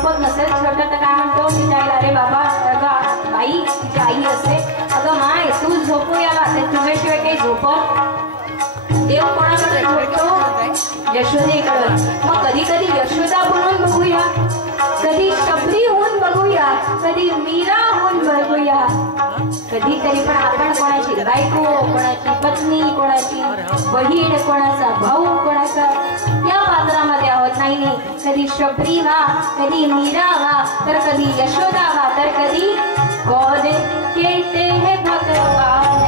झोपत नसेल छोटा तर काय म्हणतो तिच्या अरे बाबा अगं बाई तिची आई असते अगं माय तू झोपू याला ते तुझ्याशिवाय काही झोपत देव कोणाकडे झोपतो यशोदेकडे मग कधी कधी यशोदा म्हणून बघूया कधी शबरी होऊन बघूया कधी मीरा होऊन बघूया कधीतरी पण आपण कोणाची बायको कोणाची पत्नी कोणाची बहीण कोणाचा भाऊ कोणाचा या पात्रामध्ये आहोत नाही कधी शबरी व्हा कधी मीरा व्हा तर कधी यशोदा व्हा तर कधी कौन कहते हैं भगवान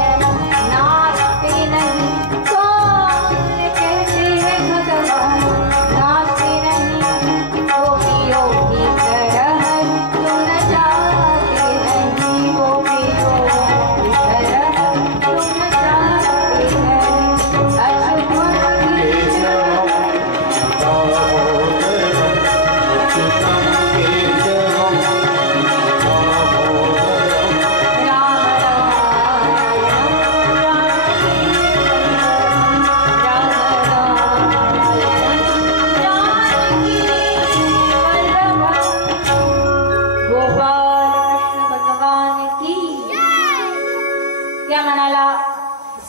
नाचते नहीं कौन कहते हैं भगवान नाचते नहीं गोपियों की तरह तुम न जाते नहीं गोपियों की तरह तुम न जाते नहीं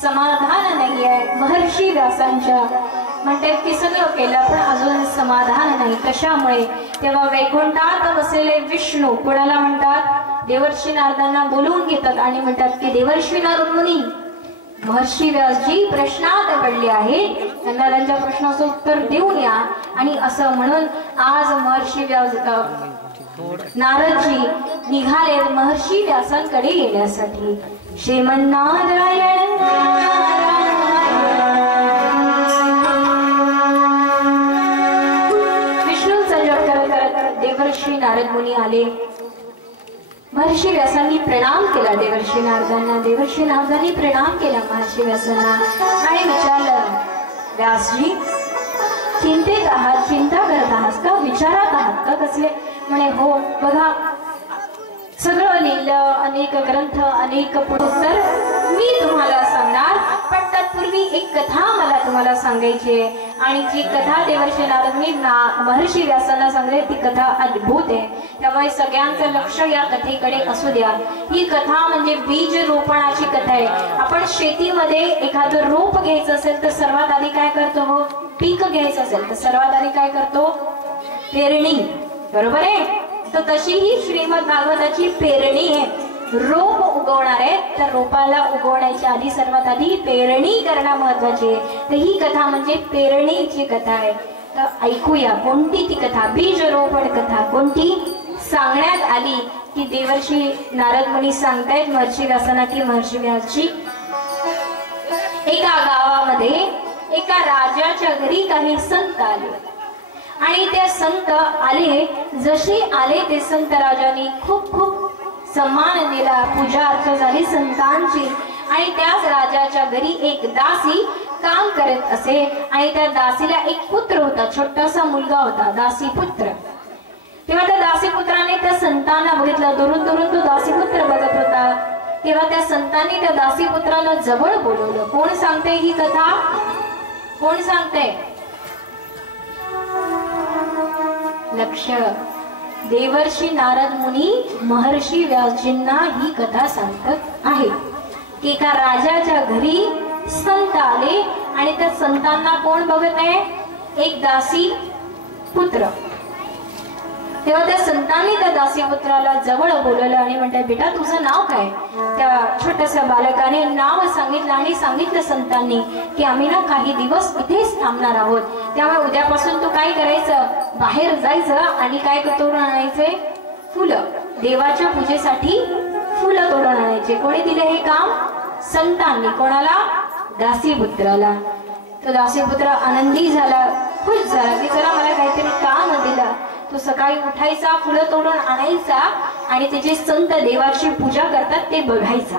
समाधान नाही आहे महर्षी व्यासांच्या म्हणतात की सगळं केलं पण अजून समाधान नाही कशामुळे तेव्हा वैकुंठात बसलेले विष्णू कोणाला म्हणतात देवर्षी नारदांना बोलवून घेतात आणि म्हणतात की देवर्षी नारद मुनी महर्षी व्यासजी प्रश्नात पडले आहे त्यांना त्यांच्या प्रश्नाचं उत्तर देऊन या आणि असं म्हणून आज महर्षी व्यास नारदजी निघाले महर्षी व्यासांकडे येण्यासाठी श्रीमन्नारायण विष्णूंचा जप करत करत देवर्षी नारद मुनी आले महर्षी व्यासांनी प्रणाम केला देवर्षी नारदांना देवर्षी नारदांनी प्रणाम केला महर्षी व्यासांना आणि विचारलं व्यासजी चिंतेत आहात चिंता करत आहात का विचारात आहात का कसले म्हणे हो बघा सगळं लिहिलं अनेक ग्रंथ अनेक पुस्तक मी तुम्हाला सांगणार पण तत्पूर्वी एक कथा मला तुम्हाला सांगायची आहे आणि जी कथा देवर्षी नारदनी महर्षी व्यासांना सांगले ती कथा अद्भुत आहे त्यामुळे सगळ्यांचं लक्ष या कथेकडे असू द्या ही कथा म्हणजे बीज रोपणाची कथा आहे आपण शेतीमध्ये एखादं रोप घ्यायचं असेल तर सर्वात आधी काय करतो पीक घ्यायचं असेल तर सर्वात आधी काय करतो पेरणी बरोबर आहे तर तशी ही श्रीमद भागवताची पेरणी आहे रोप उगवणार आहे तर रोपाला उगवण्याच्या आधी सर्वात आधी पेरणी करणं महत्वाचे आहे तर ही कथा म्हणजे पेरणीची कथा आहे तर ऐकूया कोणती ती कथा बीज रोपण कथा कोणती सांगण्यात आली की देवर्षी नारद मुनी सांगतायत महर्षी व्यासांना की महर्षी व्यासजी एका गावामध्ये एका राजाच्या घरी काही संत आले आणि ते संत आले जसे आले ते संत राजांनी खूप खूप सन्मान दिला पूजा अर्चा झाली संतांची आणि त्याच राजाच्या घरी एक दासी काम करत असे आणि त्या दासीला एक पुत्र होता छोटासा मुलगा होता दासी पुत्र तेव्हा त्या दासी पुत्राने त्या संतांना बघितलं दुरून दुरून तो दासी पुत्र बघत होता तेव्हा त्या संतांनी त्या दासी पुत्राला जवळ बोलवलं कोण सांगते ही कथा कोण सांगते लक्ष देवर्षी नारद मुनी महर्षी व्यासजींना ही कथा सांगत आहे की एका राजाच्या घरी संत आले आणि त्या संतांना कोण बघत आहे एक दासी पुत्र तेव्हा त्या संतांनी त्या दासी पुत्राला जवळ बोलवलं आणि म्हणतात बेटा तुझं नाव काय त्या छोट्याशा बालकाने नाव सांगितलं आणि सांगितलं संतांनी की आम्ही ना काही दिवस इथेच थांबणार आहोत त्यामुळे उद्यापासून तू काय करायचं बाहेर जायचं आणि काय तोडून आणायचे फुलं देवाच्या पूजेसाठी फुलं तोडून आणायचे कोणी दिले हे काम संतांनी कोणाला दासीपुत्राला तो दासीपुत्र आनंदी झाला खुश झाला की चला मला काहीतरी काम दिलं तो सकाळी उठायचा फुलं तोडून आणायचा आणि त्याचे संत देवाची पूजा करतात ते बघायचा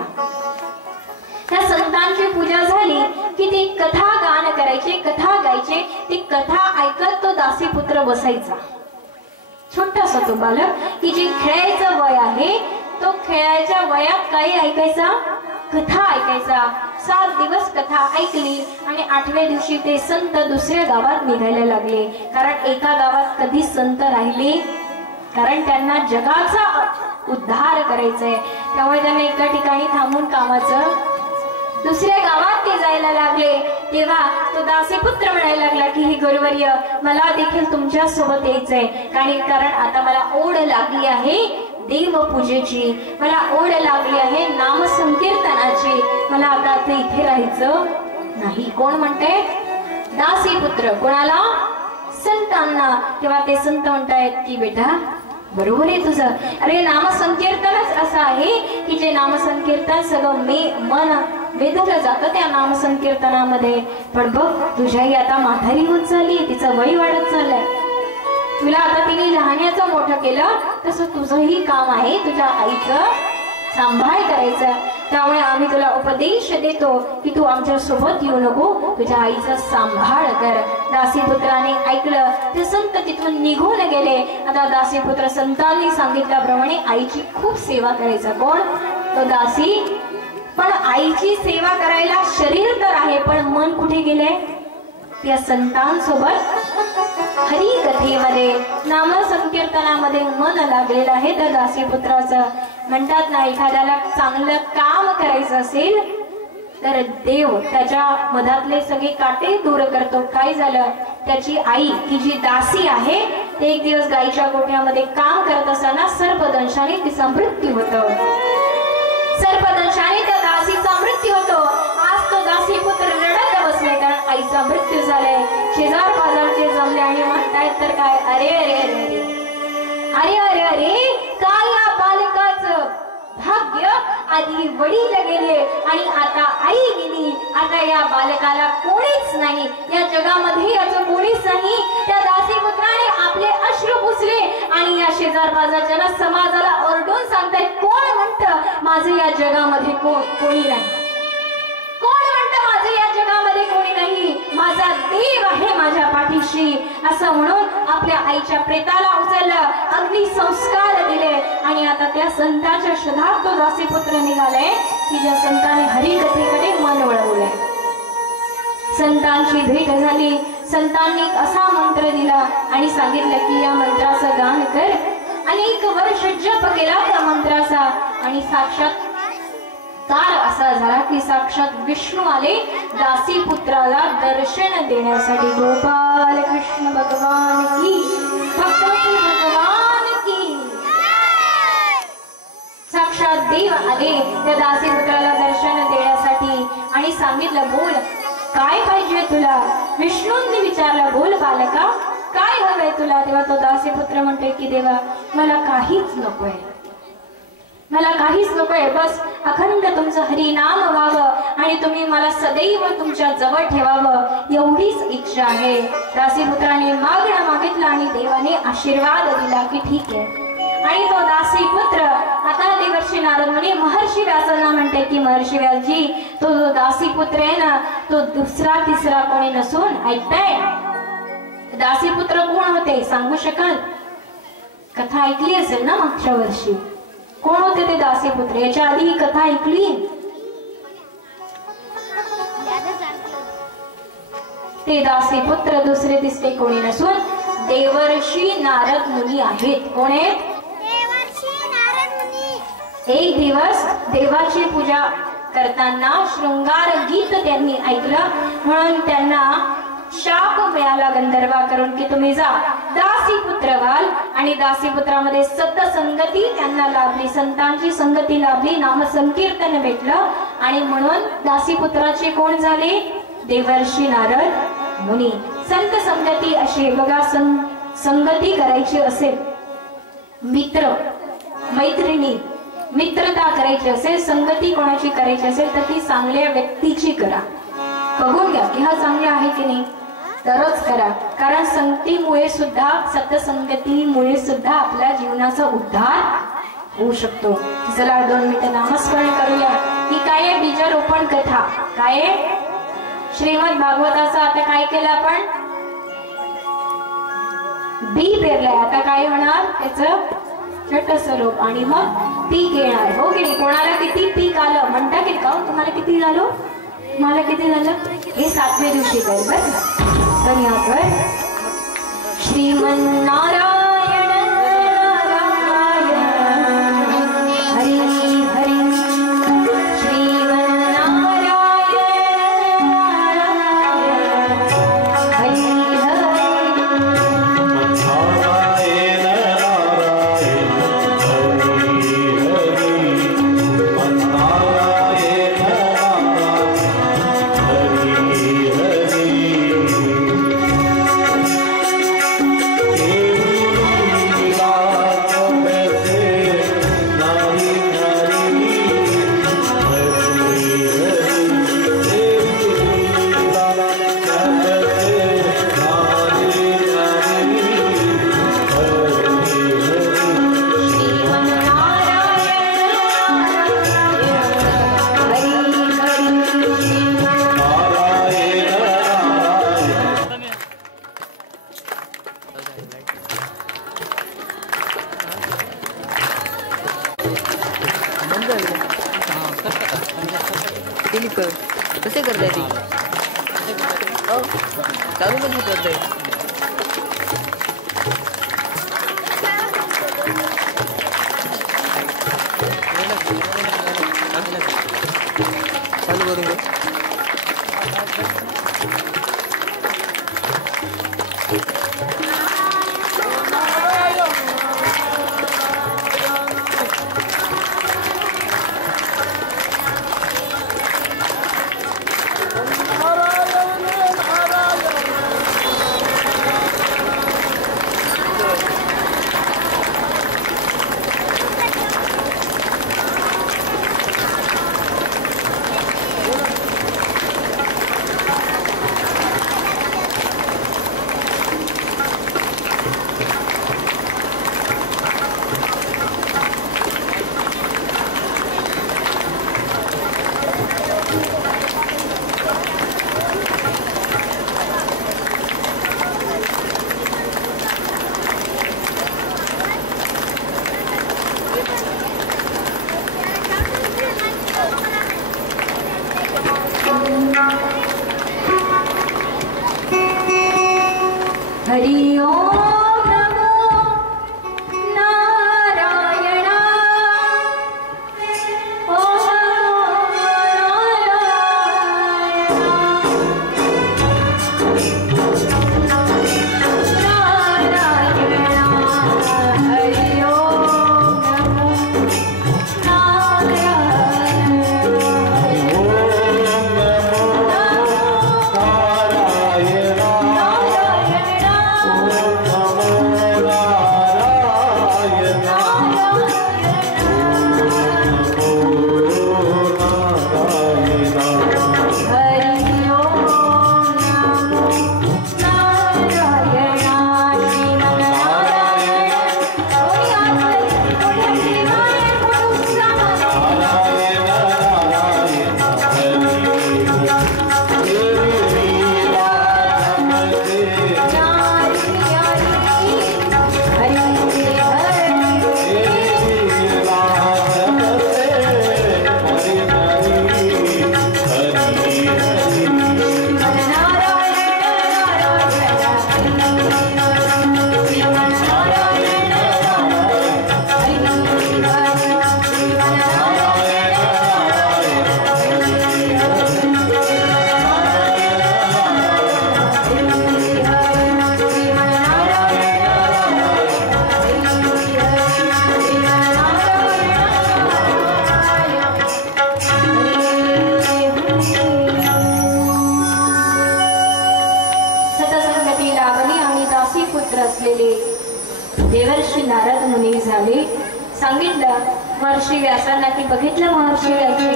त्या संतांची पूजा झाली की ते कथा गान करायचे कथा गायचे ती कथा ऐकत तो दासीपुत्र बसायचा छोटासा तो बालक की जे खेळायचं वय आहे तो खेळायच्या वयात काही ऐकायचा कथा ऐकायचा 7 दिवस कथा ऐकली आणि 8व्या दिवशी ते संत दुसऱ्या गावात निघायला लागले कारण एका गावात कधी संत राहिले कारण त्यांना जगाचा उद्धार करायचा आहे। त्यामुळे त्यांना एका ठिकाणी थांबून कामाचं दुसऱ्या गावात ते जायला लागले। तेव्हा तो दासीपुत्र म्हणायला लागला की हे गुरुवर्य, मला देखील तुमच्या सोबत यायचंय, कारण आता मला ओढ लागली आहे देवपूजेची, मला ओढ लागली आहे नाम संकीर्तनाची, मला आता इथे राहायचं नाही। कोण म्हणते? दासीपुत्र। कोणाला? संतांना। तेव्हा ते संत म्हणतायत की बेटा बरोबर आहे तुझं, अरे नामसंकीर्तनच असं आहे की जे नामसंकीर्तन सगळं मन वेधलं जातं त्या नामसंकीर्तनामध्ये। पण बघ तुझ्याही आता म्हातारी होत चालली, तिचं वय वाढत चाललंय, तुला आता तिने लहान्याचं मोठं केलं, तसं तुझंही काम आहे तुझ्या आईचं सांभाळ करायचं। त्यामुळे आम्ही तुला उपदेश देतो की तू आमच्या सोबत येऊ नको, तुझ्या आईचा सांभाळ कर। दासीपुत्राने ऐकलं, ते संत तिथून निघून गेले। आता दासीपुत्र संतांनी सांगितल्याप्रमाणे आईची खूप सेवा करायचा। कोण? तो दासी। पण आईची सेवा करायला शरीर तर आहे, पण मन कुठे गेले? त्या संतांसोबत हरी कथेमध्ये नाम संकीर्तनामध्ये मन लागलेलं आहे त्या दासीपुत्राचं। म्हणतात ना, एखाद्याला चांगलं काम करायचं असेल तर देव त्याच्या मधातले सगळे काटे दूर करतो। काय झालं, त्याची आई ती जी दासी आहे ते एक दिवस गाईच्या गोठ्यामध्ये काम करत असताना सर्पदंशाने तिचा मृत्यू होतो। सर्पदंशाने त्या दासीचा मृत्यू होतो। आज तो दासीपुत्र रडत बसले, कारण आईचा मृत्यू झालाय। शेजार पाजारचे जमले आणि म्हणतायत तर काय, अरे अरे अरे अरे अरे अरे काय या बालकाचं भाग्य, आधी वडील गेले आणि आता आई गेली, आता या बालकाला कोणीच नाही, या जगामध्ये याचं कोणीच नाही। त्या दासीपुत्राने आपले अश्रू पुसले आणि या शेजार पाजारच्या समाजाला ओरडून सांगतायत, कोण म्हणतं माझं या जगामध्ये कोणी नाही? कोण म्हणतं माझं या जगामध्ये कोणी नाही? माझा देव आहे माझ्या पाठीशी, असं म्हणून आपल्या आईच्या प्रेताला उचललं, अग्निसंस्कार दिले आणि आता त्या संतांच्या शोधात तो दासीपुत्र निघाले की ज्या संतांनी हरिकथेकडे मन वळवलंय। संतांची भेट झाली, संतांनी असा मंत्र दिला आणि सांगितलं की या मंत्राचं गान कर। अनेक वर्ष जप केला त्या मंत्राचा आणि साक्षात काळ असा झाला की साक्षात विष्णू आले दासीपुत्राला दर्शन देण्यासाठी। गोपाल कृष्ण भगवान की, भगवान भगवान की। साक्षात देव आले त्या दासीपुत्राला दर्शन देण्यासाठी आणि सांगितलं, बोल काय पाहिजे तुला? विष्णूंनी विचारलं, बोल बालका काय हवंय तुला? तेव्हा तो दासीपुत्र म्हणतोय की देवा मला काहीच नकोय, मला काहीच नकोय, बस अखंड तुमचं हरिनाम व्हावं आणि तुम्ही मला सदैव तुमच्या जवळ ठेवावं एवढीच इच्छा आहे। दासीपुत्राने मागणं मागितलं आणि देवाने आशीर्वाद दिला की ठीक आहे। आणि तो दासीपुत्र आता देवर्षी नारद मुनी महर्षी व्यासांना म्हणते की महर्षी व्यासजी, तो जो दासीपुत्र आहे ना तो दुसरा तिसरा कोणी नसून, ऐकताय, दासीपुत्र कोण होते सांगू शकाल? कथा ऐकली असेल ना मागच्या वर्षी, कोण होते ते दासीपुत्र? याच्या आधी ही कथा ऐकली? ते दासीपुत्र दुसरे तिसरे कोणी नसून देवर्षी नारद मुनी आहेत। कोण आहेत? एक दिवस देवाची पूजा करताना शृंगार गीत त्यांनी ऐकलं, म्हणून त्यांना शाप मिळाला गंधर्वाकडून की तुम्ही जा दासीपुत्र व्हाल। आणि दासीपुत्रामध्ये सतसंगती त्यांना लाभली, संतांची संगती लाभली, नाम संकीर्तन भेटलं आणि म्हणून दासीपुत्राचे कोण झाले? देवर्षी नारद मुनी। संत संगती अशी बघा, संगती करायची असेल, मित्र मैत्रिणी मित्रता करायची असेल, संगती कोणाची करायची असेल तर ती चांगल्या व्यक्तीची करा। बघून घ्या की हा चांगला आहे की नाही, तरच करा, कारण संगतीमुळे सुद्धा सतसंगतीमुळे सुद्धा आपल्या जीवनाचा उद्धार होऊ शकतो। चला 2 मिनिटं नामस्मरण करूया। ही काय आहे? बीजारोपण कथा। काय आहे? श्रीमद भागवताचं आता काय केलं आपण? बी पेरलंय, आता काय होणार त्याचं? छोटस रोप आणि मग पीक येणार, हो की नाही? कोणाला किती पीक आलं म्हणता की का तुम्हाला किती झालं? तुम्हाला किती झालं? हे 7व्या दिवशी कर बरं। तर यावर श्रीमन्नारायण कसे करताय ती चालू कधी करताय चालू करून घे हरि ओम देवर्षी नारद मुनी झाले. सांगितलं महर्षी व्यासांना की बघितलं महर्षी व्यासी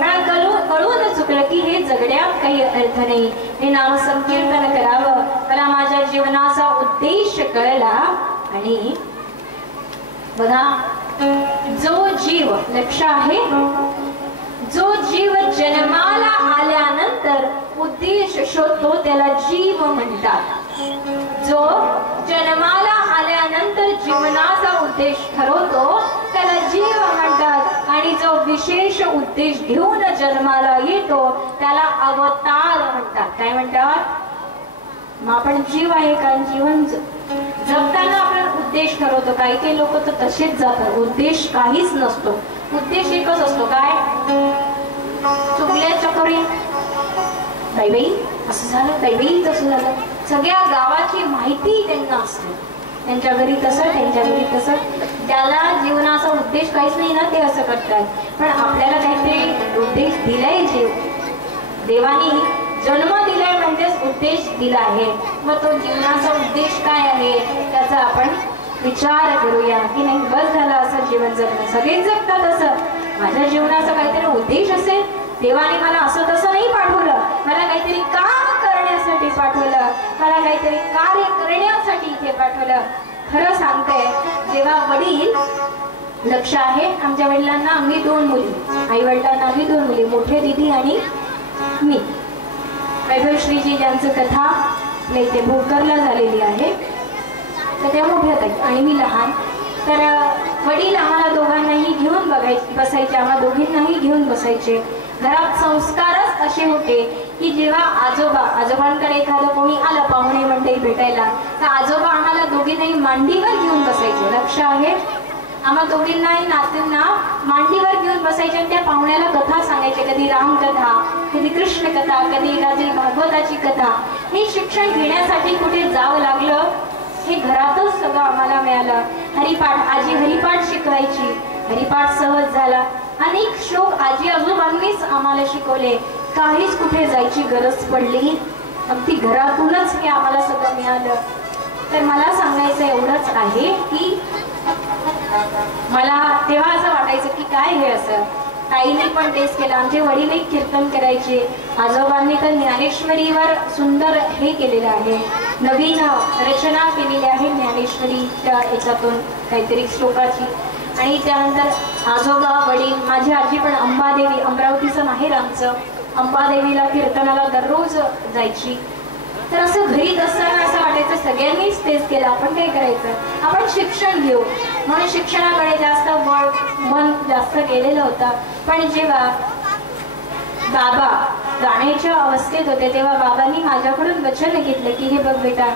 मला कळून चुकलं की हे जगण्यात काही अर्थ नाही. हे नाम संकीर्तन करावं. मला माझ्या जीवनाचा उद्देश कळला. आणि बघा जो जीव लक्ष आहे जो जीव जन्माला आल्यानंतर उद्देश शोधतो त्याला जीव म्हणतात. जो जन्माला आल्यानंतर जीवनाचा उद्देश ठरवतो त्याला जीव म्हणतात. आणि जो विशेष उद्देश घेऊन जन्माला येतो त्याला अवतार म्हणतात. काय म्हणतात? मग आपण जीव आहे का? जीवन जगताना आपण उद्देश ठरवतो. काही काही लोक तर तसेच जातात. उद्देश काहीच नसतो. उद्देश एकच असतो. काय? चुकल्या चकोरी बाई असं झालं, बाई तसं झालं. सगळ्या गावाची माहिती त्यांना असते. त्यांच्या घरी तसं, त्यांच्या घरी तसं. त्याला जीवनाचा उद्देश काहीच नाही ना, ते असं करतात. पण आपल्याला काहीतरी उद्देश दिलाय. जीव देवानी जन्म दिलाय म्हणजेच उद्देश दिला आहे. मग तो जीवनाचा उद्देश काय आहे त्याचा आपण विचार करूया की नाही. बस झालं असं जीवन जगणं. सगळेच जगतात असं. माझ्या जीवनाचा काहीतरी उद्देश असेल. देवाने मला असं तसं नाही पाठवलं. मला काहीतरी काम करण्यासाठी पाठवलं. मला काहीतरी कार्य करण्यासाठी इथे पाठवलं. खरं सांगते, जेव्हा वडील लक्ष आहे आमच्या वडिलांना आम्ही 2 मुली, आई वडिलांना आम्ही 2 मुली, मोठे दिदी आणि मी. वैभवश्रीजी ज्यांचं कथा आपल्या इथे भोकरला झालेली आहे तर त्या मोठ्या ताई आणि मी लहान. तर वडील आम्हाला दोघांनाही घेऊन बसायचे. आम्हाला दोघींनाही घेऊन बसायचे घरात संस्कारच असे होते की जेव्हा आजोबांकडे एखादं कोणी आलं पाहुणे मंडळी भेटायला तर आजोबा आम्हाला दोघींनाही मांडीवर घेऊन बसायचे. लक्ष आहे, आम्हा दोघींनाही नातींना मांडीवर घेऊन बसायचे आणि त्या पाहुण्याला कथा सांगायचे. कधी रामकथा, कधी कृष्ण कथा, कधी एखादी भागवताची कथा. हे शिक्षण घेण्यासाठी कुठे जावं लागलं, हे घरातच सगळं आम्हाला मिळालं. हरिपाठ, आजी हरिपाठ शिकवायची, हरिपाठ सहज झाला. अनेक श्लोक आजी आजोबांनीच आम्हाला शिकवले. काहीच कुठे जायची गरज पडली, अगदी घरातूनच हे आम्हाला सगळं मिळालं. तर मला सांगायचं एवढंच आहे की मला तेव्हा असं वाटायचं की काय हे असं. ताईने पण टेस्ट केलं, आमचे वडील एक कीर्तन करायचे, आजोबांनी तर ज्ञानेश्वरीवर सुंदर हे केलेलं आहे, नवीन रचना केलेली आहे ज्ञानेश्वरीच्या याच्यातून काहीतरी श्लोकाची. आणि त्यानंतर आजोबा वडील, माझी आजी पण अंबादेवी, अमरावतीचं माहेर आमचं, अंबादेवीला कीर्तनाला दररोज जायची. तर असं घरी असताना असं वाटायचं सगळ्यांनीच तेच केलं, आपण काय करायचं, आपण शिक्षण घेऊ म्हणून शिक्षणाकडे जास्त मन जास्त केलेलं होतं. पण जेव्हा बाबा जाण्याच्या अवस्थेत होते तेव्हा बाबांनी माझ्याकडून वचन घेतलं की हे बघ बेटा,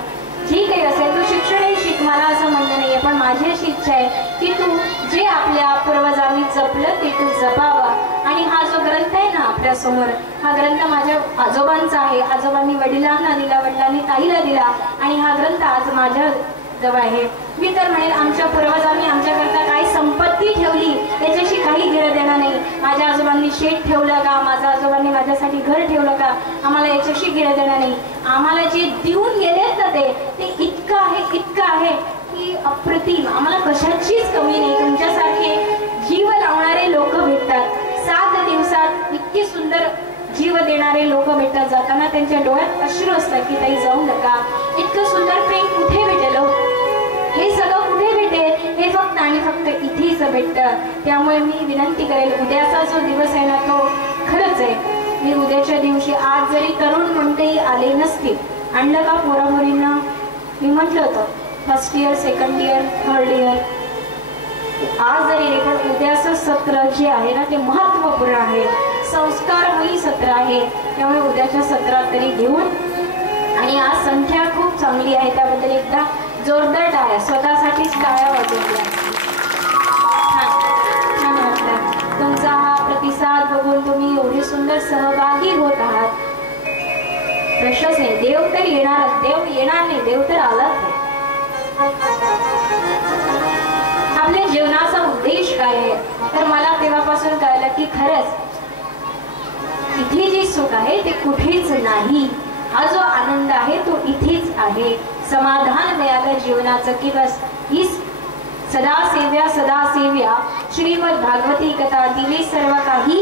ठीक आहे असेल तू शिक्षणही शिक, मला असं म्हणणं नाहीये, पण माझी अशी इच्छा आहे की तू जे आपल्या पूर्वजांनी जपलं ते तू जपावा. आणि हा जो ग्रंथ आहे ना आपल्या समोर, हा ग्रंथ माझ्या आजोबांचा आहे. आजोबांनी वडिलांना दिला, वडिलांनी ताईला दिला आणि हा ग्रंथ आज माझ्या जवळ आहे. मी तर म्हणेल आमच्या पूर्वजांनी आमच्याकरता काही संपत्ती ठेवली याच्याशी काही घेणं देणं नाही. माझ्या आजोबांनी शेत ठेवलं का, माझ्या आजोबांनी माझ्यासाठी घर ठेवलं का, आम्हाला याच्याशी घेणं देणं नाही. आम्हाला जे देऊन गेलेत ना ते इतकं आहे की अप्रतिम, आम्हाला कशाचीच कमी नाही. तुमच्यासारखे जीव लावणारे लोक भेटतात, 7 दिवसात इतके सुंदर जीव देणारे लोक भेटतात. जाताना त्यांच्या डोळ्यात अश्रू असतात की ताई जाऊ नका, इतकं सुंदर प्रेम कुठे भेटेल, हे सगळं कुठे भेटेल, हे फक्त आणि फक्त इथेच भेटतं. त्यामुळे मी विनंती करेल, उद्याचा जो दिवस आहे ना तो खरंच आहे. मी उद्याच्या दिवशी आज जरी तरुण मंडळी आले नसतील, आणलं का पोरापोरींना, मी म्हटलं होतं first year, second year, third year, आज जरी पण उद्याचं सत्र जे आहे ना ते महत्वपूर्ण आहे, संस्कारमयी सत्र आहे. त्यामुळे उद्याच्या सत्रात तरी घेऊन, आणि आज संख्या खूप चांगली आहे त्याबद्दल एकदा जोरदार टाळ्या, स्वतःसाठीच टाळ्या वाजवल्या. छान वाटलं तुमचा हा प्रतिसाद बघून, तुम्ही एवढे सुंदर सहभागी होत आहात. प्रश्नच नाही, देव तर येणार, देव येणार नाही, देव तर आलाच नाही. आपल्या जीवनाचा उद्देश काय आहे, तर मला तेव्हापासून कळलं की खरंच इथे जे सुख आहे ते कुठेच नाही. हा जो आनंद आहे तो इथेच आहे. समाधान मिळालं जीवनाचं की बस ही सदा सेव्या श्रीमद भागवती कथा दिली सर्व काही,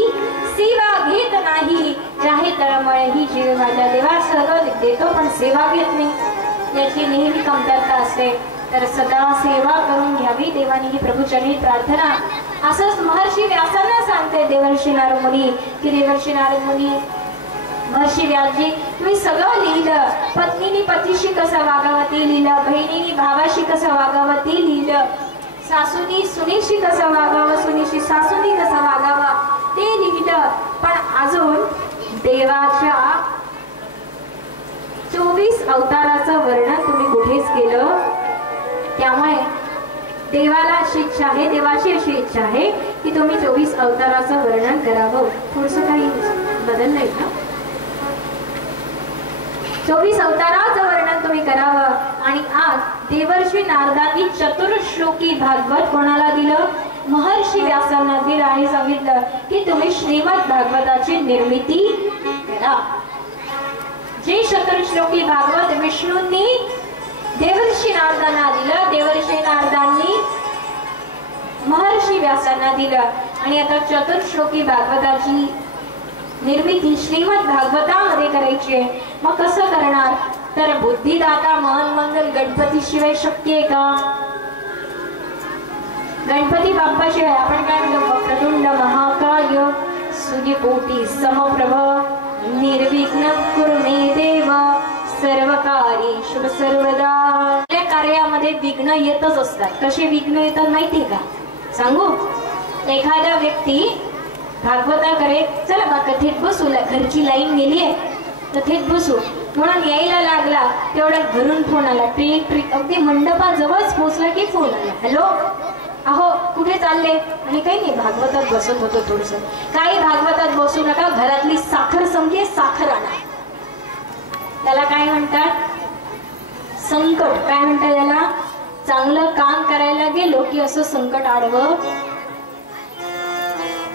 सेवा घेत नाही राहे तळमळ ही जीव माझ्या देवा, सगळं देतो पण सेवा घेत नाही, याची नेहमी कमतरता असते. तर सदा सेवा करून घ्यावी देवानी ही प्रभूचरणी प्रार्थना. असंच महर्षी व्यासांना सांगते देवर्षी नारद मुनी की देवर्षी नारद मुनी, महर्षी व्यासजी तुम्ही सगळं लिहिलं, पत्नीनी पतीशी कसं वागावं ते लिहिलं, बहिणीनी भावाशी कसं वागावं ते लिहिलं, सासूनी सुनीशी कसं वागावं, सुनीशी सासूनी कसं वागावं ते लिहिलं, पण अजून देवाच्या 24 अवताराचं वर्णन तुम्ही कुठेच केलं. त्यामुळे देवाला अशी इच्छा आहे, देवाची अशी इच्छा आहे की तुम्ही 24 अवताराचं वर्णन करावं. थोडंसं काही बदल नाही ना, 24 अवताराचं वर्णन तुम्ही करावं. आणि आज देवर्षी नारदांनी चतुर्श्लोकी भागवत कोणाला दिलं, महर्षी व्यासांना दिलं आणि सांगितलं की तुम्ही श्रीमद भागवताची निर्मिती करा. जे चतुर्श्लोकी भागवत विष्णूंनी देवर्षी नारदांना दिलं, देवर्षी नारदांनी महर्षी व्यासांना दिलं. आणि आता चतुर्श्लोकी भागवताची निर्मिती श्रीमद भागवतामध्ये करायची आहे. मग कसं करणार, तर बुद्धिदाता महन मंगल गणपती शिवाय शक्य आहे का, गणपती बाप्पा शिवाय आपण काय म्हणतो, प्रचंड महाकाय सूर्यकोटी समप्रभ निर्विघ्न कुरु मे देव सर्वकारी शुभ सर्वदा. आपल्या कार्यामध्ये विघ्न येतच असतात. कसे विघ्न येतात माहिती का, सांगू. एखादा व्यक्ती भागवताकडे चला बा कथेत बसू, घरची लाईन गेली आहे कथेत बसू म्हणून यायला लागला. तेवढ्यात घरून फोन आला, ट्रिक ट्रिक अगदी मंडपाजवळच पोहोचला की फोन आला. हॅलो अहो कुठे चालले? आणि काही नाही भागवतात बसत होतो थोडस. काही भागवतात बसू नका, घरातली साखर संपली, साखर आणा. त्याला काय म्हणतात? संकट. काय म्हणतात त्याला? चांगलं काम करायला गेलो की असं संकट आडवं.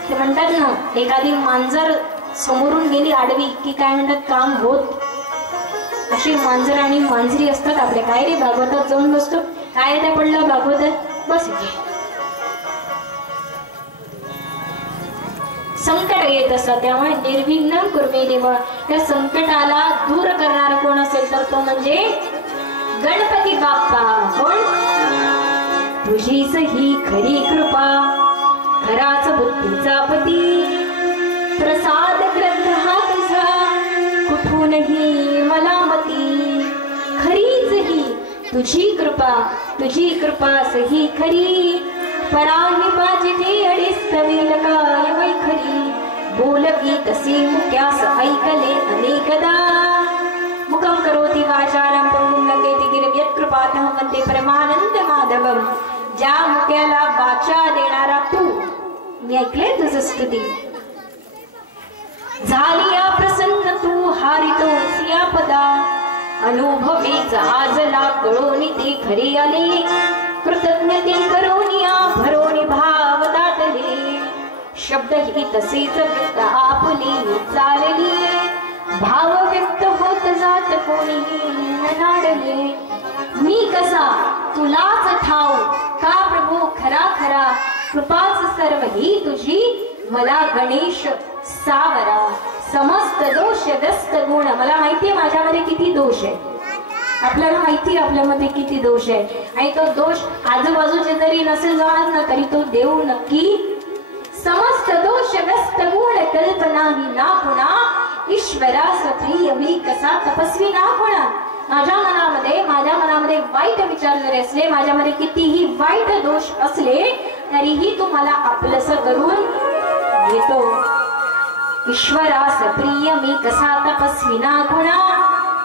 ते म्हणतात ना एखादी मांजर समोरून गेली आडवी की काय म्हणतात काम होत. अशी मांजर आणि मांजरी असतात आपले. काय रे भागवतात जाऊन बसतो, काय त्या पडलं भागवतात, बस इथे. संकट येत असतं त्यामुळे निर्विघ्न कुर्मे देव. त्या संकटाला दूर करणारा कोण असेल तर तो म्हणजे गणपती बाप्पा. कोण? तुझीच ही खरी कृपा, खराच बुद्धीचा पती, प्रसाद ग्रंथ हा तुझा, कुठूनही मला मती. खरीच ही तुझी कृपा सही खरी, पराही बाजिते अडीस्तवील काय वैखरी. बोलवी तसे मुक्यास ऐकले अनेकदा, मुखं करोति वाचालं पंगुं लंघयति गिरिं यत्कृपातः वन्दे परमानंद माधवम्. ज्या मुक्याला वाचा देणारा तू, मी ऐकले तुझं स्तुती. झालिया प्रसन्न तू हारितो सिया पदा, अनुभवे जहाजला कळोनी ते खरे आले. कृतज्ञते करोनिया भरोनी भाव दाटले, शब्द ही तसेच व्यक्त आपली चालली. भाव व्यक्त होत जात कोणीही नाडले. मी कसा तुलाच ठाऊ का प्रभू खरा खरा, कृपाच सर्व ही तुझी मला गणेश सावरा. समस्त दोष व्यस्त गुण. मला माहितीये माझ्यामध्ये किती दोष आहे, आपल्याला माहिती आपल्यामध्ये किती दोष आहे. आणि तो दोष आजूबाजूचे जरी नसेल जाणार ना तरी तो देव नक्की. समस्त दोष व्यस्त गुण कल्पना ही ना होणा, ईश्वरास प्रिय मी कसा तपस्वी ना होणा. माझ्या मनामध्ये वाईट विचार जरी असले, माझ्यामध्ये कितीही वाईट दोष असले तरीही तू मला आपलंस करून घेतो. ईश्वरास प्रिय मी कसा तपस्वी ना होणा,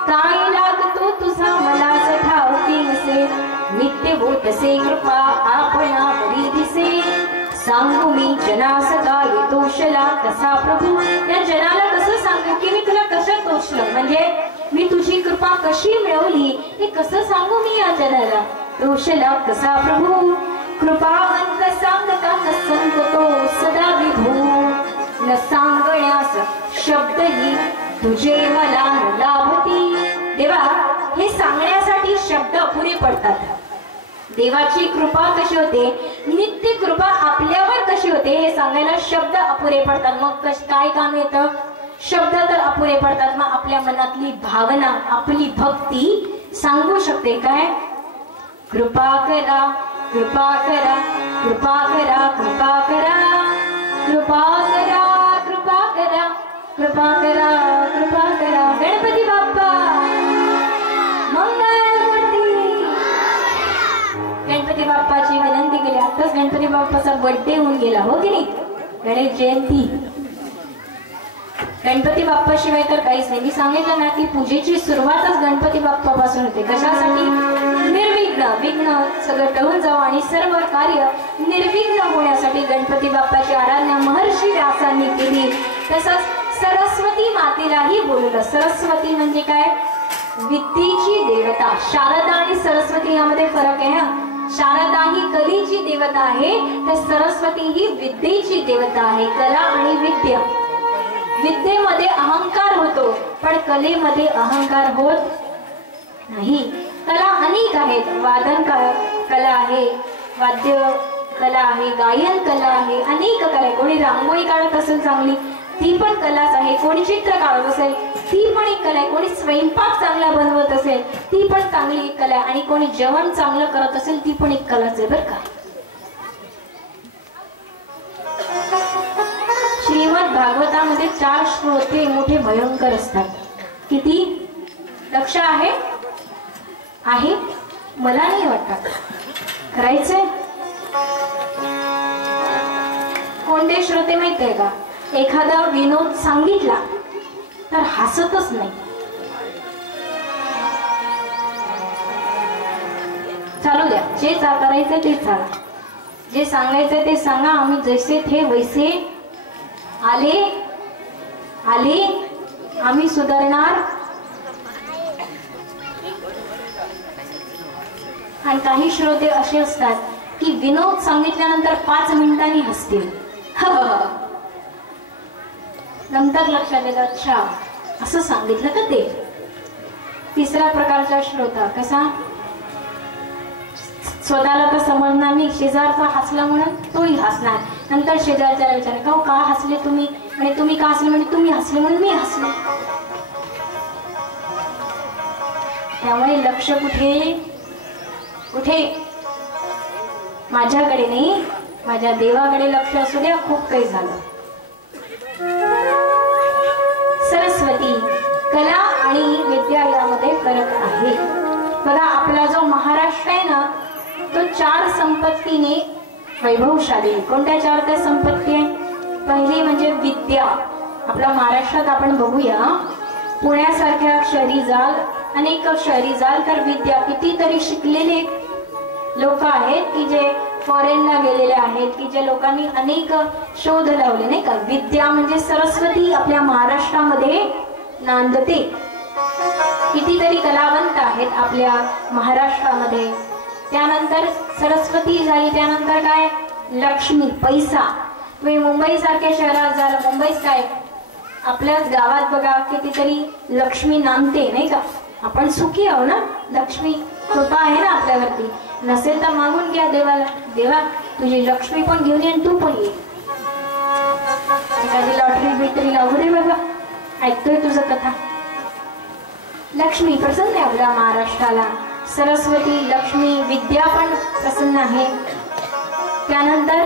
काय लागतो तुझा मला ठाऊकी नसे. नित्य होत से कृपा आपणा परी दिसे, सांगू मी जनास काय तोषला कसा प्रभू. या जनाला कसं सांगू की मी तुला कसं तोषलं, म्हणजे मी तुझी कृपा कशी मिळवली हे कसं सांगू मी या जनाला. तोषला कसा प्रभू, कृपावंत सांगता न संकतो सदा विभू. न सांगण्यास शब्दही तुझे मला लाभती. देवा हे सांगण्यासाठी शब्द अपुरे पडतात. देवाची कृपा कशी होते, नित्य कृपा आपल्यावर कशी होते हे सांगायला शब्द अपुरे पडतात. मग काय काम येतं? शब्द तर अपुरे पडतात. मग आपल्या मनातली भावना, आपली भक्ती सांगू शकते. काय? कृपा करा कृपा करा कृपा करा कृपा करा कृपा करा कृपा करा कृपा करा कृपा करा. गणपती बाप्पा मंगलमूर्ती. गणपती बाप्पाची विनंती केली. आताच गणपती बाप्पाचा बर्थडे होऊन गेला हो की नाही, गणेश जयंती. गणपती बाप्पा शिवाय तर काहीच नाही. मी सांगितलं ना की पूजेची सुरुवातच गणपती बाप्पा पासून होते. कशासाठी? निर्विघ्न. विघ्न सगळं टळून जावं आणि सर्व कार्य निर्विघ्न होण्यासाठी गणपती बाप्पाची आराधना महर्षी व्यासांनी केली. तसंच सरस्वती मातेलाही बोलवलं. सरस्वती म्हणजे काय? विद्येची देवता. शारदा आणि सरस्वती यामध्ये फरक आहे हा. शारदा ही कलेची देवता आहे, तर सरस्वती ही विद्येची देवता आहे. कला आणि विद्या. विद्येमध्ये अहंकार होतो पण कलेमध्ये अहंकार होत नाही. कला अनेक आहेत. वादन कला आहे, वाद्य कला आहे, गायन कला आहे, अनेक कला आहे. कोणी रांगोळी काढत असेल चांगली ती पण कलाच आहे. कोणी चित्र काढत असेल ती पण एक कला आहे. कोणी स्वयंपाक चांगला बनवत असेल ती पण चांगली एक कला आहे. आणि कोणी जेवण चांगलं करत असेल ती पण एक कलाच आहे बरं का. श्रीमद भागवतामध्ये 4 श्लोके मोठे भयंकर असतात. किती? लक्ष आहे? आहे? मला नाही वाटत करायचंय. कोणते श्रोते माहितीये का? एखादा विनोद सांगितला तर हसतच नाही. चालू द्या, जे करायचं ते चाला, जे सांगायचं ते सांगा. आम्ही जैसे थे वैसे आले आले, आम्ही सुधारणार. आणि काही श्रोते असे असतात की विनोद सांगितल्यानंतर 5 मिनिटांनी हसतील. नंतर लक्षात येतं, अच्छा असं सांगितलं का ते. तिसरा प्रकारचा श्रोता कसा, स्वतःला तर समजणार नाही, शेजारचा हसला म्हणून तोही हसणार. नंतर शेजारच्याला विचार, का हसले तुम्ही, आणि तुम्ही का हसले, म्हणजे तुम्ही हसले म्हणून मी हसले. त्यामुळे लक्ष कुठे कुठे, माझ्याकडे नाही, माझ्या देवाकडे लक्ष असू द्या. खूप काही झालं. सरस्वती, कला आणि विद्या यामध्ये फरक आहे. बघा, आपला जो महाराष्ट्र आहे ना, तो 4 संपत्तीने वैभवशाली. कोणत्या 4 त्या संपत्ती आहे? पहिली म्हणजे विद्या. आपल्या महाराष्ट्रात आपण बघूया, पुण्यासारख्या शहरी जाल, अनेक शहरी जाल, तर विद्या कितीतरी शिकलेले लोक आहेत की जे फॉरेनला गेलेले आहेत, की जे लोकांनी अनेक शोध लावले, नाही का. विद्या म्हणजे सरस्वती आपल्या महाराष्ट्रामध्ये नांदते. कितीतरी कलावंत आहेत आपल्या महाराष्ट्रामध्ये. त्यानंतर सरस्वती झाली, त्यानंतर काय, लक्ष्मी, पैसा. तुम्ही मुंबई सारख्या शहरात जाल, मुंबईत काय, आपल्याच गावात बघा कितीतरी लक्ष्मी नांदते, नाही का. आपण सुखी आहो ना, लक्ष्मी कृपा आहे ना आपल्यावरती. नसेल तर मागून घ्या देवाला, देवा तुझी लक्ष्मी पण घेऊन ये आणि तू पण ये. एखादी लॉटरी बिटरी लागू दे बाबा, ऐकतोय तुझं कथा. लक्ष्मी प्रसन्न आहे आपल्या महाराष्ट्राला. सरस्वती, लक्ष्मी, विद्या पण प्रसन्न आहे. त्यानंतर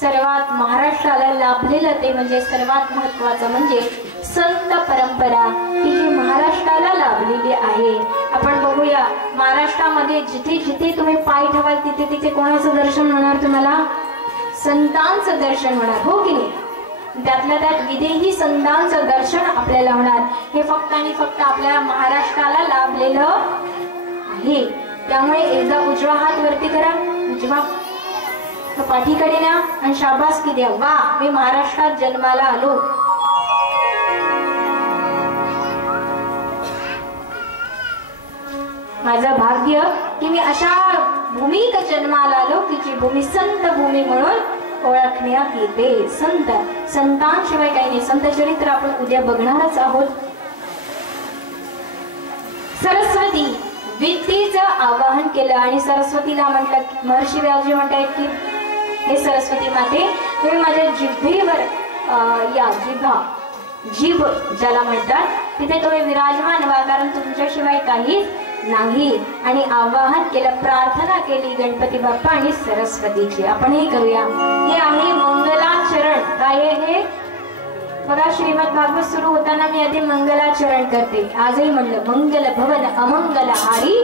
सर्वात महाराष्ट्राला लाभलेलं ते म्हणजे सर्वात महत्वाचं म्हणजे संत परंपरा, ही जी महाराष्ट्राला लाभलेली आहे. आपण बघूया, महाराष्ट्रामध्ये जिथे जिथे तुम्ही पाय ठेवाल तिथे तिथे कोणाचं दर्शन होणार तुम्हाला? संतांचं दर्शन होणार, हो की नाही. त्यातल्या त्यात विदेही संतांचं दर्शन आपल्याला होणार. हे फक्त आणि फक्त आपल्या महाराष्ट्राला लाभलेलं आहे. त्यामुळे एकदा उजवा हात वरती करा, उजवा पाठीकडे न्या आणि शाबासकी द्या, वा मी महाराष्ट्रात जन्माला आलो. माझं भाग्य की मी अशा भूमीत जन्माला आलो की जी भूमी संत भूमी म्हणून ओळखण्यात येते. संतांशिवाय काही नाही. संत चरित्र आपण उद्या बघणारच आहोत. सरस्वती विद्येचं आवाहन केलं आणि सरस्वतीला म्हटलं, महर्षी व्यासजी म्हणतात की हे सरस्वती माते, तुम्ही माझ्या जिभेवर या, जिभा, जीभ ज्याला म्हणतात, तिथे तुम्ही विराजमान व्हा, कारण तुमच्याशिवाय काहीच नाही. आणि आवाहन केलं, प्रार्थना केली गणपती बाप्पा आणि सरस्वतीची. आपण हे करूया. हे आहे मंगलाचरण. काय हे बघा, श्रीमद भागवत सुरू होताना मी आधी मंगलाचरण करते. आजही म्हणलं, मंगल भवन अमंगल हारी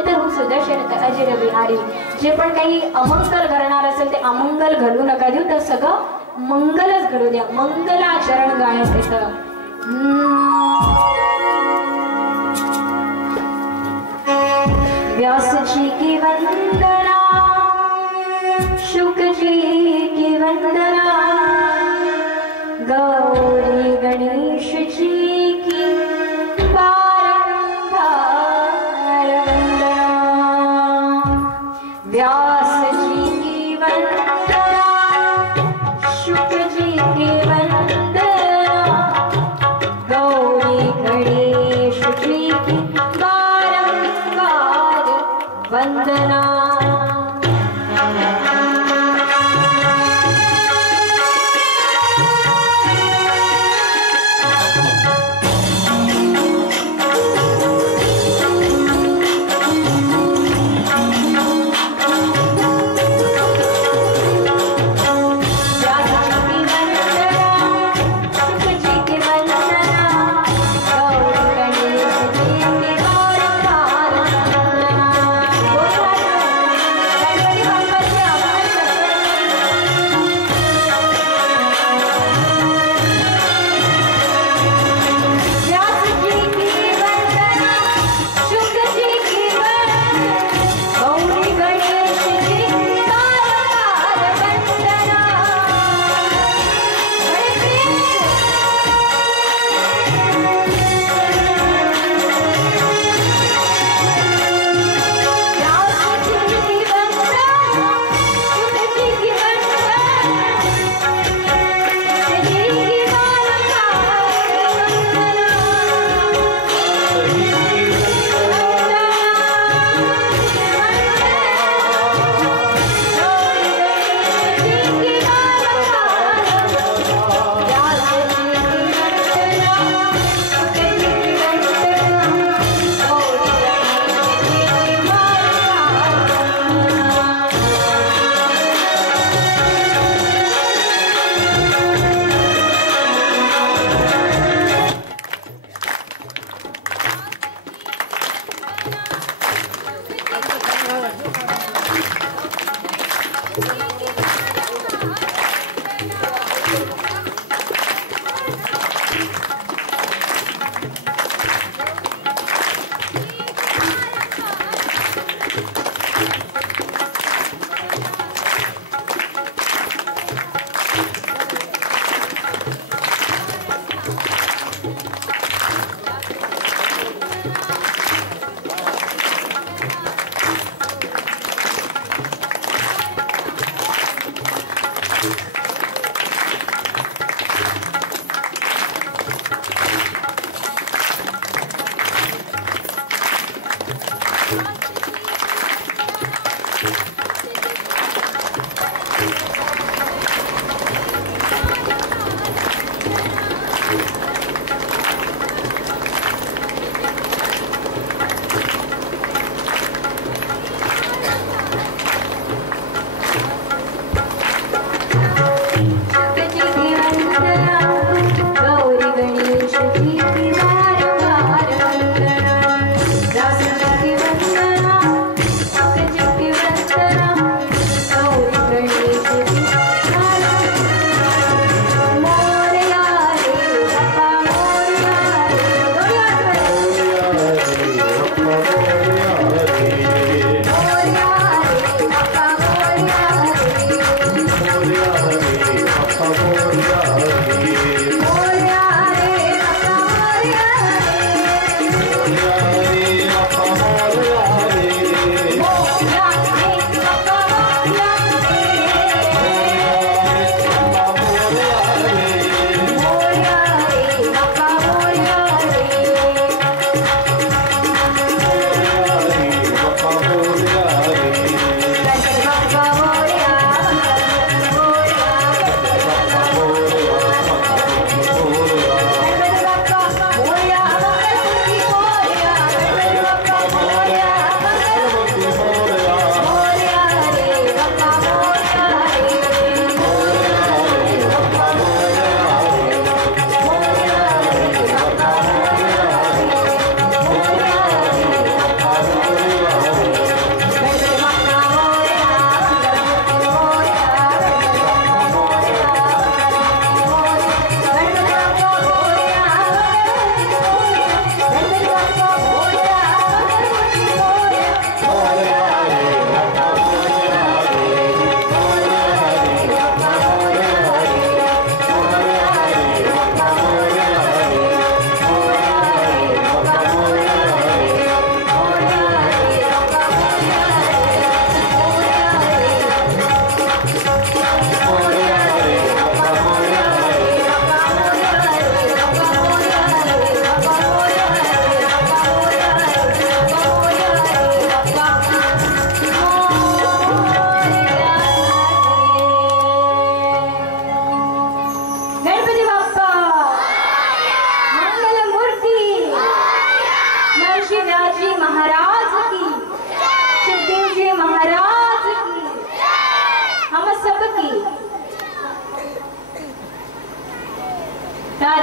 इथं सुदर्शन अजिर विहारी. जे पण काही अमंगल घडणार असेल ते अमंगल घडू नका देऊ, तर सगळं मंगलच घडू द्या. मंगलाचरण गाण्यात येतं. व्यास जी की वंदना, शुक जी की वंदना, गौरी गणेश जी की बारंबार वंदना. व्यास जी की वंदना, शुक जी की वंदना, गौरी गणेश जी की बारंबार वंदना.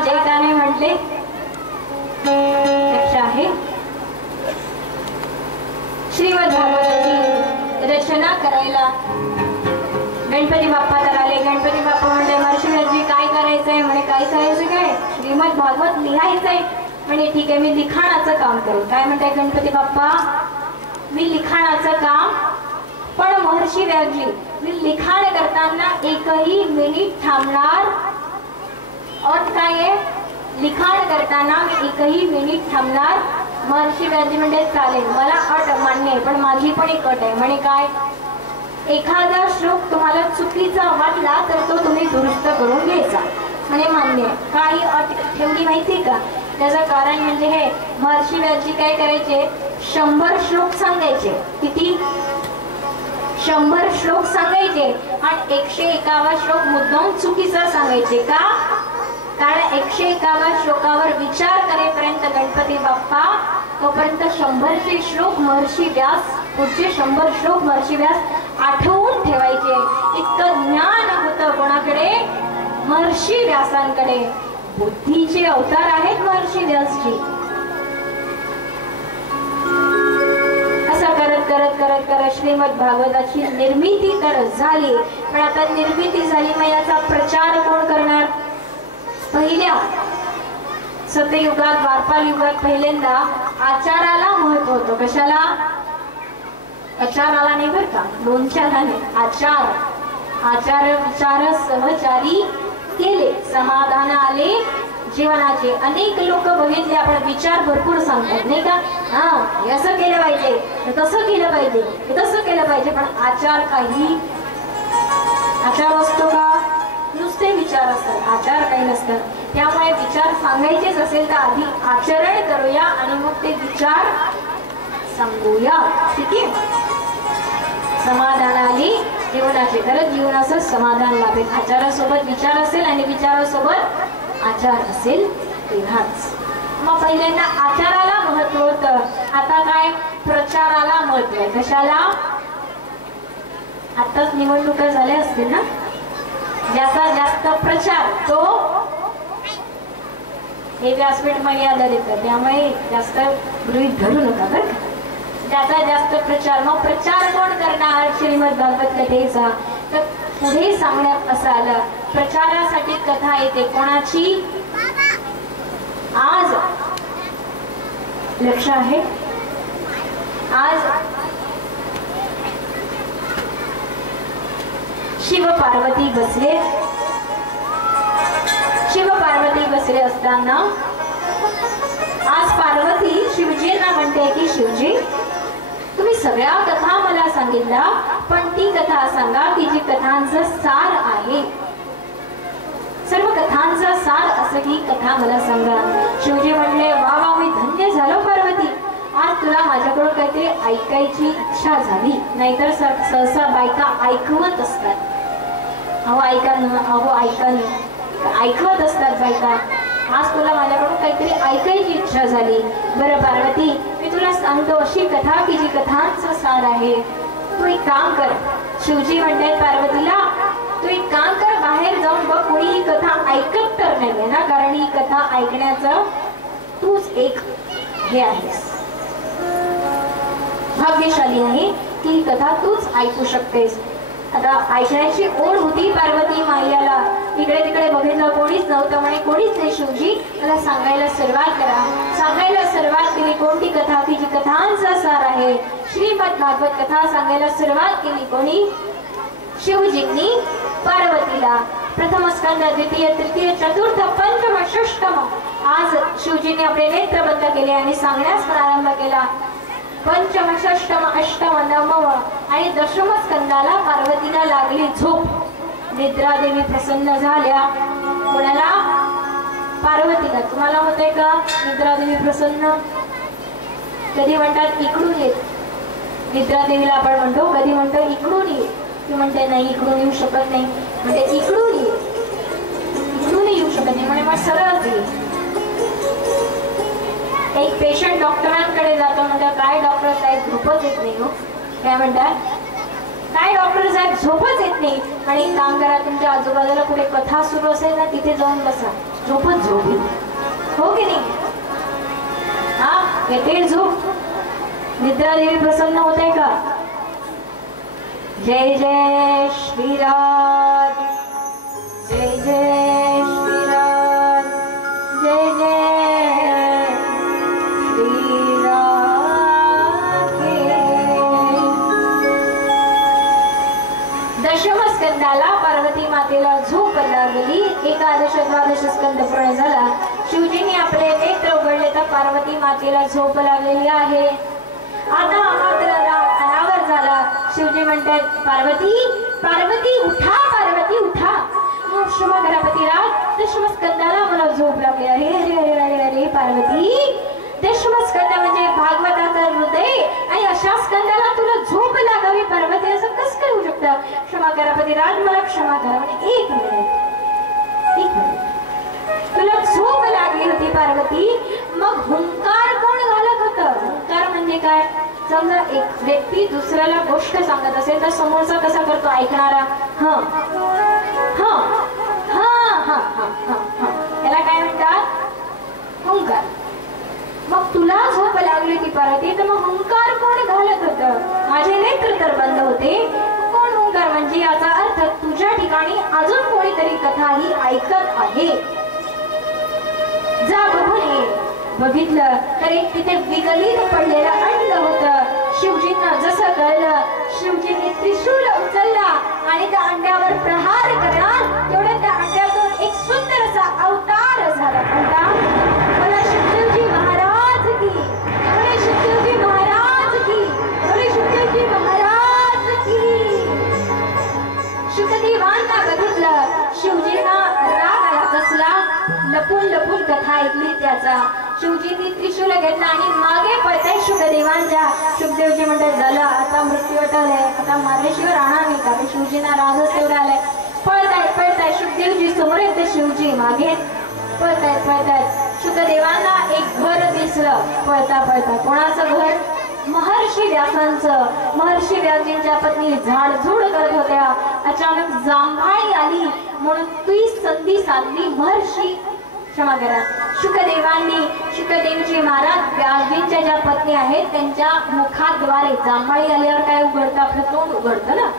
जयकाने म्हटले आहे श्रीमद भागवताची रचना करायला गणपती बाप्पा तर आले. गणपती बाप्पा म्हणले महर्षी काय करायचंय म्हणे. काय करायचं काय श्रीमद भागवत लिहायचंय म्हणे. ठीक आहे मी लिखाणाचं काम करू. काय म्हणताय गणपती बाप्पा मी लिखाणाचं काम. पण महर्षी व्यासजी मी लिखाण करताना एकही मिनिट थांबणार. अट काय आहे लिखाण करताना मी एकही मिनिट थांबणार. महर्षी व्यासजी म्हणजे चालेल मला अट मान्य आहे पण माझी पण एक अट आहे म्हणे. काय एखादा श्लोक तुम्हाला चुकीचा वाटला तर तो तुम्ही दुरुस्त करून घ्यायचा म्हणे. मान्य आहे. काही अट ठेवली माहिती का. त्याचं कारण म्हणजे हे महर्षी व्यासजी काय करायचे 100 श्लोक सांगायचे. किती 100 श्लोक सांगायचे आणि 151 श्लोक मुद्दाम चुकीचा सांगायचे. का कारण 151 श्लोकावर विचार करेपर्यंत गणपती बाप्पा तोपर्यंत 100चे श्लोक महर्षी व्यास पुढचे 100 श्लोक महर्षी व्यास आठवून ठेवायचे. इतकं ज्ञान होतं कोणाकडे महर्षी व्यासांकडे. बुद्धीचे अवतार आहेत महर्षी व्यासजी. करत करत श्रीमद भागवताची निर्मिती तर झाली, पण आता निर्मिती झाली मग याचा प्रचार कोण करणार? पहिल्या सत्ययुगात द्वापार युगात पहिल्यांदा आचाराला महत्व होतं. कशाला? आचाराला नाही बरं का, लोणच्याला नाही, आचार विचार सहचारी केले, समाधान आले जीवनाचे. अनेक लोक बघितले आपण विचार भरपूर सांगतात नाही का, हे असं केलं पाहिजे, तसं केलं पाहिजे, तसं केलं पाहिजे, पण आचार काही आचार असतो का? नुसते विचार असतात, आचार काही नसतात. त्यामुळे विचार सांगायचेच असेल तर आधी आचरण करूया आणि मग ते विचार सांगूया. ठीक आहे. समाधानाने जीवनाचे, खरंच जीवनाचं समाधान लाभेल. आचारासोबत विचार असेल आणि विचारासोबत आचार असेल तेव्हाच. मग पहिल्यांदा आचाराला महत्व होतं, आता काय? प्रचाराला महत्व आहे. कशाला? आताच निवडणुका झाल्या असतील ना, ज्याचा जास्त प्रचार तो हे व्यासपीठ मर्यादा देतात, त्यामुळे जास्त गृहीत धरू नका बरं का. ज्याचा जास्त प्रचार, मग प्रचार कोण करणार श्रीमद भागवत कथेचा? तर पुढे सांगण्यात असं आलं, प्रचारासाठी कथा येते कोणाची? आज लक्ष आहे, आज शिव पार्वती बसले असताना आज पार्वती शिवजींना म्हणते की शिवजी, तुम्ही सगळ्या कथा मला सांगितल्या, पण ती कथा सांगा की जी कथांचं सार आहे, सर्व कथांचा सार असं ही कथा मला सांगा. शिवजी म्हणले, वा वा, मी धन्य झालो पार्वती, आज तुला माझ्याकडून काहीतरी ऐकायची इच्छा झाली. नाहीतर सहसा बायका ऐकवत असतात, ऐकवत असतात बायका. आज तुला माझ्याकडून काहीतरी ऐकायची इच्छा झाली. बरं पार्वती, मी तुला सांगतो अशी कथा की जी कथांचा सार आहे. तू एक काम कर. शिवजी म्हणतात पार्वतीला, तू एक काम कर, बाहेर जाऊन बघ, कोणी ही कथा ऐकत तर नाही ना, कारण ही कथा ऐकण्याचं तूच एक हे आहेस, भाग्यशाली आहे की ही कथा तूच ऐकू शकतेस. आता ऐकण्याची ओढ होती पार्वती मायाला. इकडे तिकडे बघितलं, कोणीच नव्हतं. म्हणे कोणीच नाही शिवजी, मला सांगायला सुरुवात करा. सांगायला सुरुवात केली. कोणती कथा? की जी कथांचा सार आहे, श्रीमद भागवत कथा सांगायला सुरुवात केली. कोणी? शिवजींनी पार्वतीला. प्रथम स्कंद, द्वितीय, तृतीय, चतुर्थ, पंचम, षष्टम, आज शिवजीने आपले नेत्र बंद केले आणि सांगण्यास प्रारंभ केला. पंचम, षष्टम, अष्टम, नवम आणि दशम स्कंदाला पार्वतीला लागली झोप. निद्रादेवी प्रसन्न झाल्या. कोणाला? पार्वतीला. तुम्हाला होतंय का निद्रादेवी प्रसन्न? कधी म्हणतात इकडून येत, निद्रादेवीला आपण म्हणतो, कधी म्हणतो इकडून ये. ती म्हणते नाही, इकडून येऊ शकत नाही. म्हणजे इकडून ये, इकडून येऊ शकत नाही, म्हणजे मग सरळ ये. एक पेशंट डॉक्टरांकडे जातो, म्हणतात काय डॉक्टर साहेब झोपच येत नाही हो. काय म्हणतात? काय डॉक्टर साहेब झोपच येत नाही. आणि एक काम करा, तुमच्या आजूबाजूला कुठे कथा सुरू असेल ना, तिथे जाऊन बसा, झोपच झोप येईल. हो की नाही? हा, येते झोप. निद्रादेवी प्रसन्न होते का? जय जय श्रीराम, जय जय श्रीराम, जय जय स्कंदाला पार्वती मातेला झोप लागली. एकादश द्वादश स्कंद पूर्ण झाला. शिवजींनी आपले नेत्र उघडले तर पार्वती मातेला झोप लागलेली आहे. आता मात्र अनावर झाला. शिवजी म्हणतात, पार्वती पार्वती उठा, पार्वती उठा. गणपती राज, दशम स्कंदाला मला झोप लागली आहे. अरे अरे अरे अरे पार्वती, दशम स्कंद म्हणजे भागवताचं हृदय आणि अशा स्कंदाला तुला झोप लागावी पार्वती, असं कसं काय होऊ शकतं? क्षमा करा पतिराज, मला क्षमा करा. म्हणजे एक मिनिट, तुला झोप लागली होती पार्वती. मग हुंकार कोण घालत होतं? हुंकार म्हणजे काय? समजा एक व्यक्ती दुसऱ्याला गोष्ट सांगत असेल तर समोरचा कसा करतो? ऐकणारा हा हा हा हा हा हा, याला काय म्हणतात? हुंकार. मग तुला झोप लागली ती पार्वती, तर मग हुंकार कोण घालत होतं? माझे होते. कोण ओंकार म्हणजे याचा अर्थ तुझ्या ठिकाणी अजून कोणीतरी कथा ही ऐकत आहे. जा बघून ये. बघितलं तर एक तिथे विगलित पडलेलं अंड होतं. शिवजींना जसं कळलं शिवजींनी त्रिशूल उचलला आणि त्या अंड्यावर प्रहार करणार तेवढ्या त्या अंड्यातून एक सुंदर असा अवतार झाला. म्हणता बोला शुकदेवजी महाराज की, बोले शुकदेवजी महाराज की, बोले शुकदेवजी महाराज की. शुकदेवांना बघितलं शिवजींना राग आला कसला. लपून लपून कथा ऐकली त्याचा. शिवजींनी त्रिशूल घेतला आणि मागे पळताय शुकदेवांच्या. शुकदेवजी म्हणतात झालं आता मृत्यू अटळलाय, आता मारल्याशिवाय राहणार नाही का. शिवजींना रागच तेवढा आलाय. पळताय शुकदेवजी समोर येते, शिवजी मागे पळतायत. शुकदेवांना एक घर दिसलं पळता. कोणाचं घर? महर्षी व्यासांचं. महर्षी व्यासजींच्या पत्नी झाडझूड करत होत्या. अचानक जांभाळी आली म्हणून ती संधी साधली. महर्षी क्षमा करा शुकदेवजी महाराज व्यासजींच्या ज्या पत्नी आहेत त्यांच्या मुखाद्वारे जांभाळी आल्यावर काय उघडतं? आपलं तोंड उघडतं ना.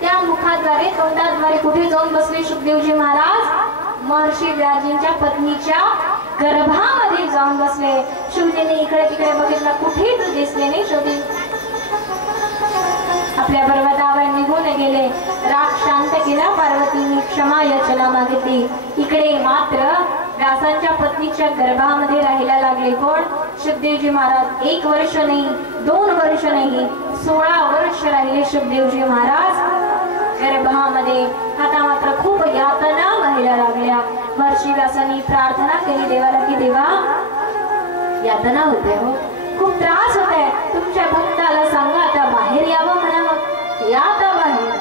त्या मुखाद्वारे तोंडाद्वारे कुठे जाऊन बसले शुकदेवजी महाराज? महर्षी व्यासजींच्या पत्नीच्या गर्भामध्ये जाऊन बसले. शिवजींनी इकडे तिकडे बघितलं कुठेच दिसले नाही. शेवटी आपल्या पर्वतावर निघून गेले. राग शांत केला. पार्वतीने क्षमा याचना मागितली. इकडे मात्र व्यासांच्या पत्नीच्या गर्भामध्ये राहायला लागले. कोण? शुकदेवजी महाराज. 1 वर्ष नाही, 2 वर्ष नाही, 16 वर्ष राहिले शुकदेवजी महाराज गर्भामध्ये. आता मात्र खूप यातना व्हायला लागल्या. महर्षी व्यासांनी प्रार्थना केली देवाला की देवा यातना होते हो, खूप त्रास होत आहे. तुमच्या भक्ताला सांगा आता बाहेर यावं म्हणावं. या आता बाहेर.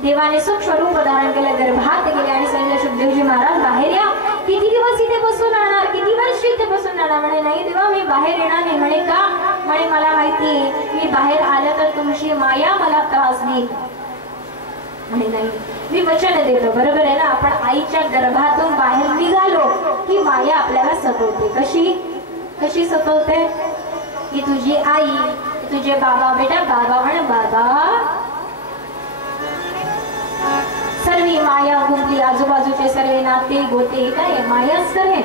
देवाने सूक्ष्म रूप धारण केलं. गर्भात गेले आणि सांगितलं शुकदेवजी महाराज बाहेर या. किती दिवस इथे बसून राहणार? किती वर्ष इथे बसून राहणार? म्हणे नाही देवा मी बाहेर येणार नाही. म्हणे का? म्हणे मला माहिती मी बाहेर आलं तर तुमची माया मला त्रास देईल. म्हणे नाही मी वचन देतो. बरोबर आहे ना. आपण आईच्या गर्भातून बाहेर निघालो की माया आपल्याला सतवते. कशी सतवते? की तुझी आई, तुझे बाबा, बेटा बाबा म्हण बाबा. सर्व माया गुंतली. आजूबाजूचे सर्व नाते गोते काय मायाच तर आहे.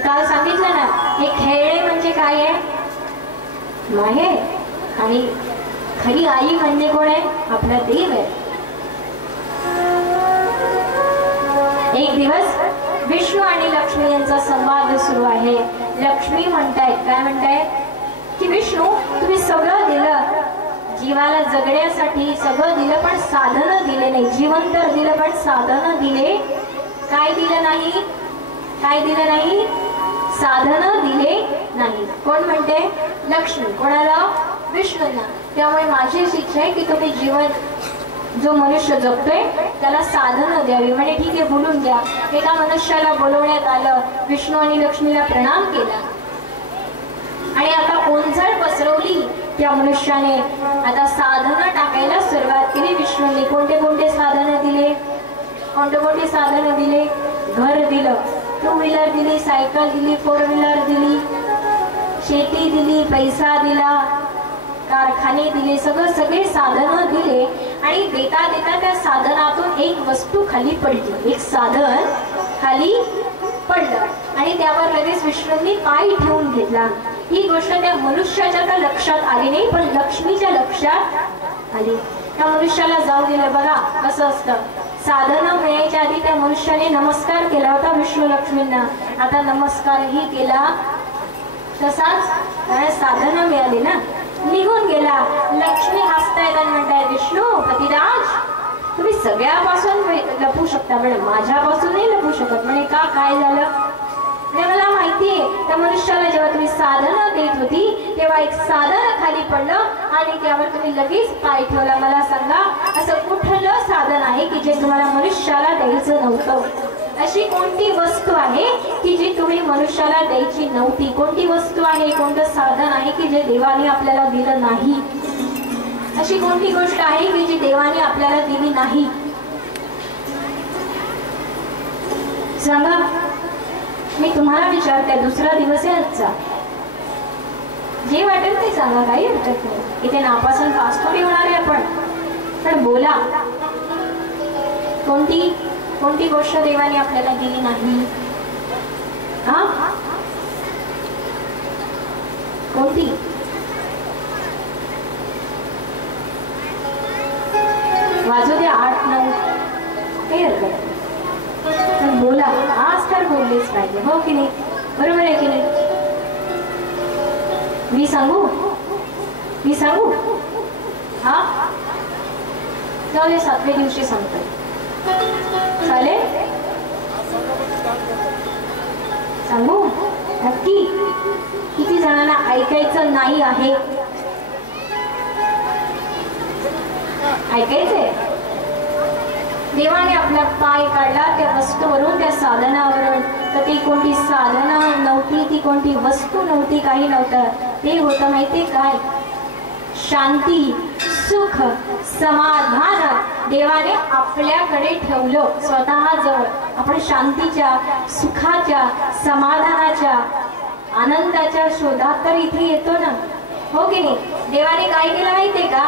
काल सांगितलं ना हे खेळे म्हणजे काय आहे? माये. आणि खरी आई म्हणजे कोण आहे? आपला देव आहे. एक दिवस विष्णू आणि लक्ष्मी यांचा संवाद सुरू आहे. लक्ष्मी म्हणतायत काय म्हणतायत की विष्णू तुम्ही सगळं दिलं, जीवाला जगण्यासाठी सगळं दिलं पण साधन दिले नाही. जीवन तर दिलं पण साधन दिले. काय दिलं नाही? काय दिलं नाही? साधन दिले नाही. कोण म्हणते? लक्ष्मी. कोणाला? विष्णूंना. त्यामुळे माझी इच्छा आहे की तुम्ही जीवन जो मनुष्य जगतोय त्याला साधन द्यावी. म्हणजे ठीक आहे बोलून द्या. एका मनुष्याला बोलवण्यात आलं. विष्णू आणि लक्ष्मीला प्रणाम केला आणि आता ओंजळ पसरवली त्या मनुष्याने. आता साधनं टाकायला सुरुवात केली विष्णूंनी. कोणते कोणते साधनं दिले? कोणते साधनं दिले? घर दिलं, 2 व्हीलर दिली, सायकल दिली, 4 व्हीलर दिली, शेती दिली, पैसा दिला, कारखाने दिले, सगळे साधनं दिले. आणि देता देता त्या साधनातून एक वस्तू खाली पडली. एक साधन खाली पडलं आणि त्यावर लगेच विष्णूंनी पाय ठेवून घेतला. ही गोष्ट त्या मनुष्याच्या तर लक्षात आली नाही पण लक्ष्मीच्या लक्षात आली. त्या मनुष्याला जाऊ दिलं. बघा कसं असतं. साधन मिळायच्या आधी त्या मनुष्याने नमस्कार केला होता विष्णू लक्ष्मींना. आता नमस्कारही केला. तसाच साधन मिळाली ना. निघून गेला. लक्ष्मी हसतायत आणि म्हणतायत विष्णू पतिराज तुम्ही सगळ्यापासून लपू शकता पण माझ्यापासून नाही लपू शकत. म्हणे का? काय झालं? मला माहितीये त्या मनुष्याला जेव्हा तुम्ही साधन देत होती तेव्हा एक साधन खाली पडलं आणि त्यावर तुम्ही लगेच पाय ठेवला. मला सांगा असं कुठलं साधन आहे की जे तुम्हाला मनुष्याला द्यायचं नव्हतं? अशी कोणती वस्तू आहे की जी तुम्ही मनुष्याला द्यायची नव्हती? कोणती वस्तू आहे, कोणतं साधन आहे की जे देवाने आपल्याला दिलं नाही? अशी कोणती गोष्ट आहे की जी देवाने आपल्याला दिली नाही? सांगा. मी तुम्हाला विचारते. दुसरा दिवस आहे आजचा. जे वाटेल ते सांगा, काही हरकत नाही. इथे नापासून पास थोडी होणार आहे आपण. पण बोला, कोणती गोष्ट देवाने आपल्याला दिली नाही? हा, कोणती? वाजू द्या 8-9, काही हरकत नाही. पण बोला, आज तर बोललेच पाहिजे, हो की नाही? बरोबर आहे की नाही? मी सांगू? हा, जाऊ 7व्या दिवशी सांगतो. चालेल? सांगू नक्की? किती जणांना ऐकायचं नाही आहे? ऐकायचंय? देवाने आपला पाय काढला त्या वस्तूवरून, त्या साधनावरून. तर ती कोणती साधना नव्हती, ती कोणती वस्तू नव्हती, काही नव्हतं. ते होतं माहितीये काय? शांती, सुख, समाधान देवाने आपल्याकडे ठेवलं स्वतःजवळ. आपण शांतीच्या, सुखाच्या, समाधानाच्या, आनंदाच्या शोधात तर इथे येतो ना, हो की नाही? देवाने काय केलं माहितीये का?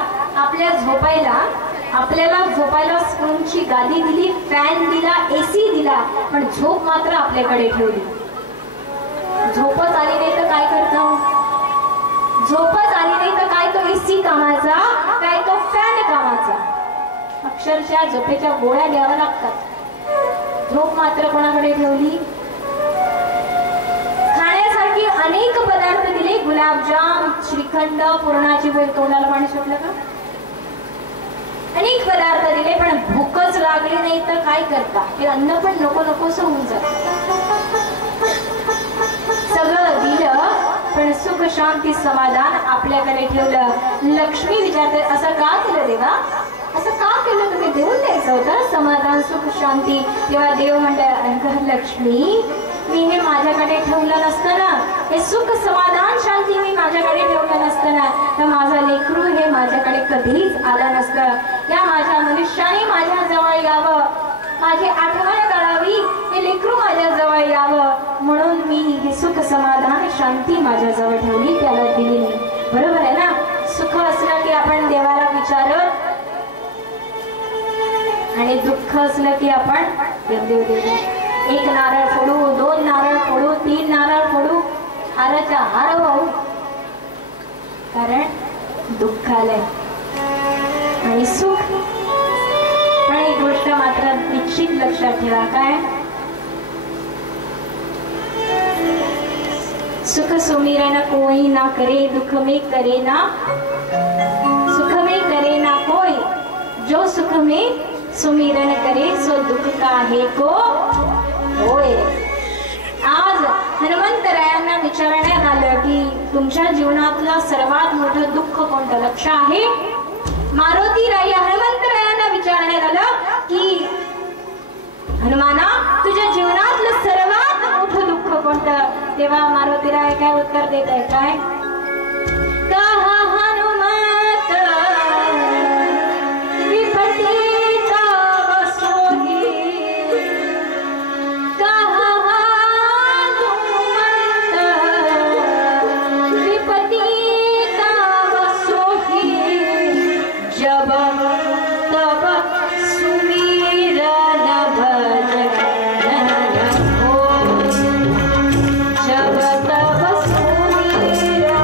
आपल्याला झोपायला स्पूनची गादी दिली, फॅन दिला, एसी दिला, पण झोप मात्र आपल्याकडे ठेवली. झोपच आली नाही तर काय करतो? झोपच आली नाही तर काय तो एसी कामाचा, काय तो फॅन कामाचा. अक्षरशः झोपेच्या गोळ्या घ्याव्या लागतात. झोप मात्र कोणाकडे ठेवली? खाण्यासाठी अनेक पदार्थ दिले, गुलाबजाम, श्रीखंड, पुरणाची पोळी. तोंडाला पाणी सुटलं का? अनेक पदार्थ दिले, पण भूकच लागली नाही तर काय करता? हे अन्न पण नको नकोसं होऊन जात. सगळं दिलं, पण सुख, शांती, समाधान आपल्याकडे ठेवलं. लक्ष्मी विचारते, असं का केलं देवा? असं का केलं? तुम्ही देऊन द्यायचं होतं समाधान, सुख, शांती. तेव्हा देव म्हणतात, लक्ष्मी, मी हे माझ्याकडे ठेवलं नसतं ना, हे सुख, समाधान, शांती मी माझ्याकडे ठेवलं नसतं ना, तर माझा लेकरू हे माझ्याकडे कधीच आलं नसतं. या माझ्या मनुष्याने माझ्या जवळ यावं, माझी आठवण काढावी, हे लेकरू माझ्या जवळ यावं, म्हणून मी हे सुख, समाधान, शांती माझ्या जवळ ठेवली, त्याला दिली नाही. बरोबर आहे ना? सुख असलं की आपण देवाला विचारत, आणि दुःख असलं की आपण देव. 1 नारळ फोडू, 2 नारळ फोडू, 3 नारळ फोडू, हाराच्या हार वाहू, कारण दुःख आलंय आणि सुख. पण एक गोष्ट मात्र निश्चित लक्षात ठेवा, काय? सुख सुमिरन कोई ना करे, दुख में करे ना, सुख में करे ना कोई, जो सुख में सुमिरन करे सो दुख काहे को होय. आज हनुमंतरायांना विचारण्यात आलं की तुमच्या जीवनातलं सर्वात मोठं दुःख कोणतं? लक्ष आहे? मारुतीराय हनुमंतरायांना विचारण्यात आलं की हनुमाना, तुझ्या जीवनातलं सर्वात मोठं दुःख कोणतं? तेव्हा मारुतीराय काय उत्तर देत आहे? काय? कहा हनुमंत विपत्तीचा वसोही, कहा हनुमंत विपत्तीचा वसोही, जब तब सुमिरन भजन हो, जब तब सुमिरन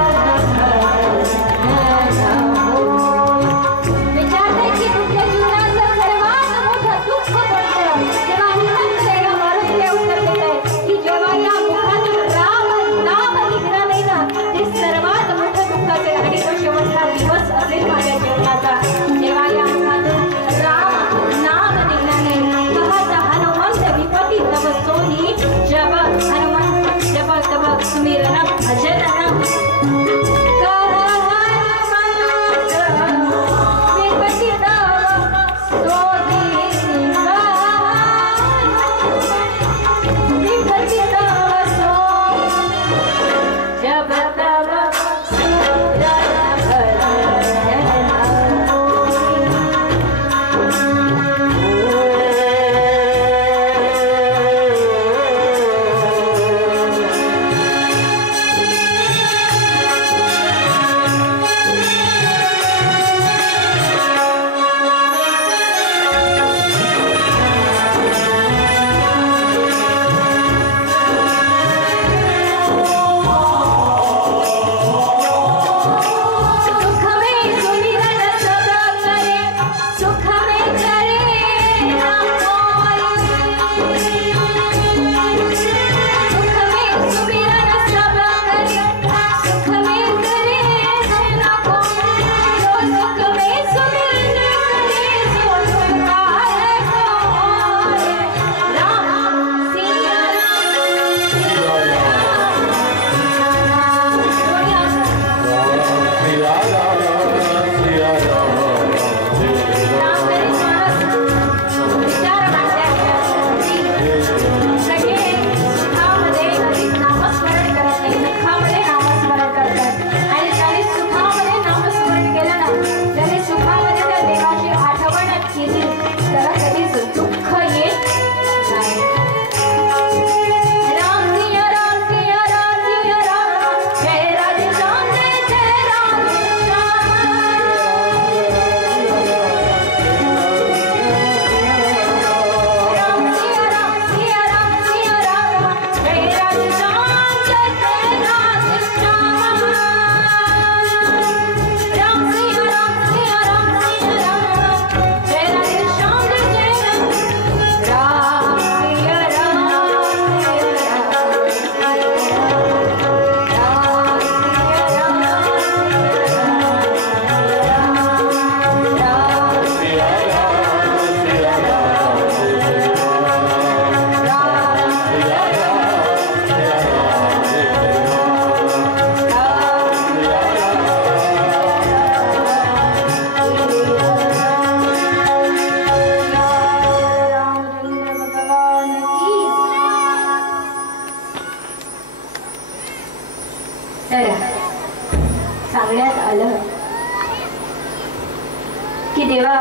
तेव्हा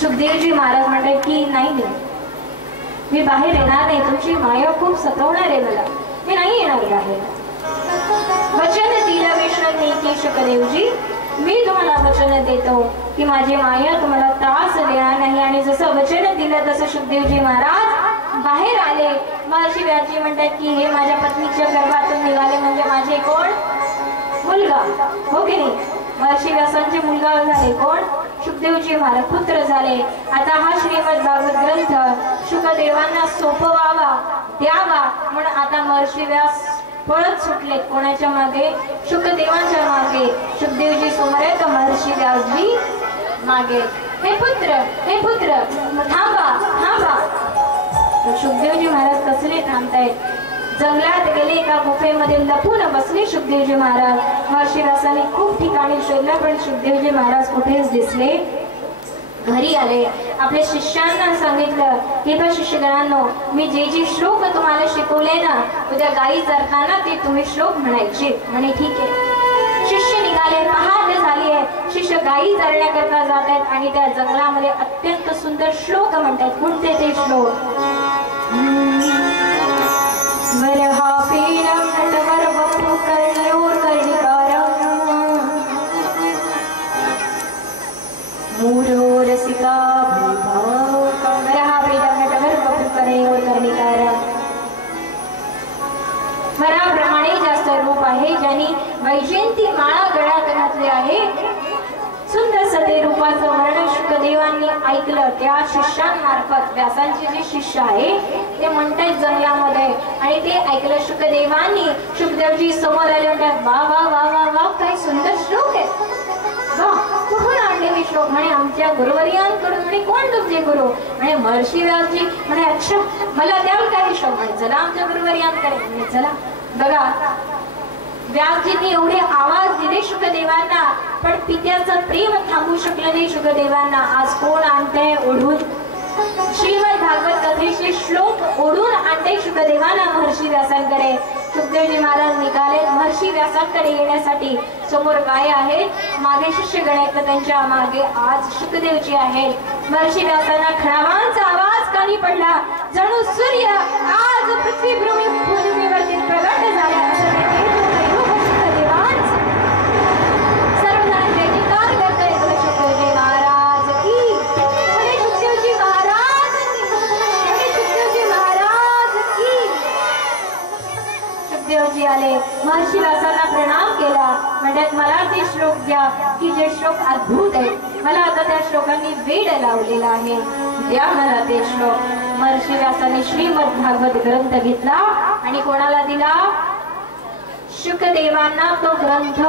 सुखदेवजी महाराज म्हणतात की नाही, मी बाहेर येणार नाही, तुमची माया खूप सतवणार आहे मला, मी नाही येणार बाहेर. वचन दिलं विष्णूंनी की शुकदेवजी, मी तुम्हाला वचन देतो की माझी माया तुम्हाला त्रास देणार नाही. आणि जसं वचन दिलं तसं शुकदेवजी महाराज बाहेर आले. महर्षी व्यासजी म्हणतात की हे माझ्या पत्नीच्या गर्भातून निघाले म्हणजे माझे कोण? मुलगा, हो की नाही? महर्षी व्यासांचे मुलगा झाले कोण? शुकदेवजी महाराज पुत्र झाले. आता हा श्रीमद भागवत ग्रंथ शुकदेवांना सोपवावा द्यावा म्हणून आता महर्षी व्यास पळत सुटले. कोणाच्या मागे? शुकदेवांच्या मागे. शुकदेवजी समोर आहे तर महर्षी व्यासजी मागे. हे पुत्र थांबा थांबा. शुकदेवजी महाराज कसले थांबतायत? जंगलात गेले, एका गुफेमध्ये लपून बसले शुकदेवजी महाराज. महर्षी व्यासाने खूप ठिकाणी शोधलं पण शुकदेवजी महाराज कुठेच दिसले. घरी आले, आपल्या शिष्यांना सांगितलं की बा शिष्यगणांनो, मी जे श्लोक तुम्हाला शिकवले ना, उद्या गायी चरताना ते तुम्ही श्लोक म्हणायचे. म्हणे ठीक आहे. शिष्य निघाले, पहाट झाली आहे. शिष्य गायी चरण्याकरता जात आहेत आणि त्या जंगलामध्ये अत्यंत सुंदर श्लोक म्हणतात. कोणते ते श्लोक? वरहापीनं नटवर वपु कर्ण्योर कर्णिकारं मूढो रसिका भूभाव. वरहापीनं नटवर वपु कर्ण्योर कर्णिकारं. वराप्रमाणे जास्त रूप आहे, ज्यांनी वैजयंती माळा गळ्यात घातली आहे. सुंदर सते रूपाचं वर्णन शुकदेवांनी ऐकलं. त्या शिष्यांमार्फत व्यासांचे जे शिष्य आहे ते म्हणतात जंगलामध्ये, आणि ते ऐकलं शुकदेवांनी. शुकदेवजी समोर आले, म्हणतात वा वा वा वा वा, काय सुंदर श्लोक आहे. वा, कुठून आणले हे श्लोक? म्हणे आमच्या गुरुवर्यांकडून. म्हणे कोण तुमचे गुरु? म्हणे महर्षी व्यासजी. म्हणे अच्छा, मला द्याल काही श्लोक? म्हणे चला आमच्या गुरुवर्यांकडे. म्हणे चला. बघा, व्यासजींनी एवढे आवाज दिले शुकदेवांना, पण पित्याचं प्रेम थांबू शकलं नाही शुकदेवांना. आज कोण आणतंय ओढून? श्रीमद भागवत कथेचे श्लोक ओढून आणते शुकदेवांना महर्षी व्यासांकडे. शुकदेवजी महाराज निघाले महर्षी व्यासांकडे येण्यासाठी. समोर गाय आहेत, मागे शिष्यगण आहेत, तर त्यांच्या मागे आज शुकदेवजी आहेत. महर्षी व्यासांना खणावांचा आवाज कानी पडला. जणू सूर्य आज पृथ्वीवरती प्रगट झाला असं आले. महर्षी व्यासांना प्रणाम केला. म्हणतात मला ते श्लोक द्या की जे श्लोक अद्भुत आहेत. मला आता त्या श्लोकांनी वेड लावलेला आहे, द्या मला ते श्लोक. महर्षी व्यासांनी श्रीमद भागवत ग्रंथ घेतला आणि कोणाला दिला? शुकदेवांना तो ग्रंथ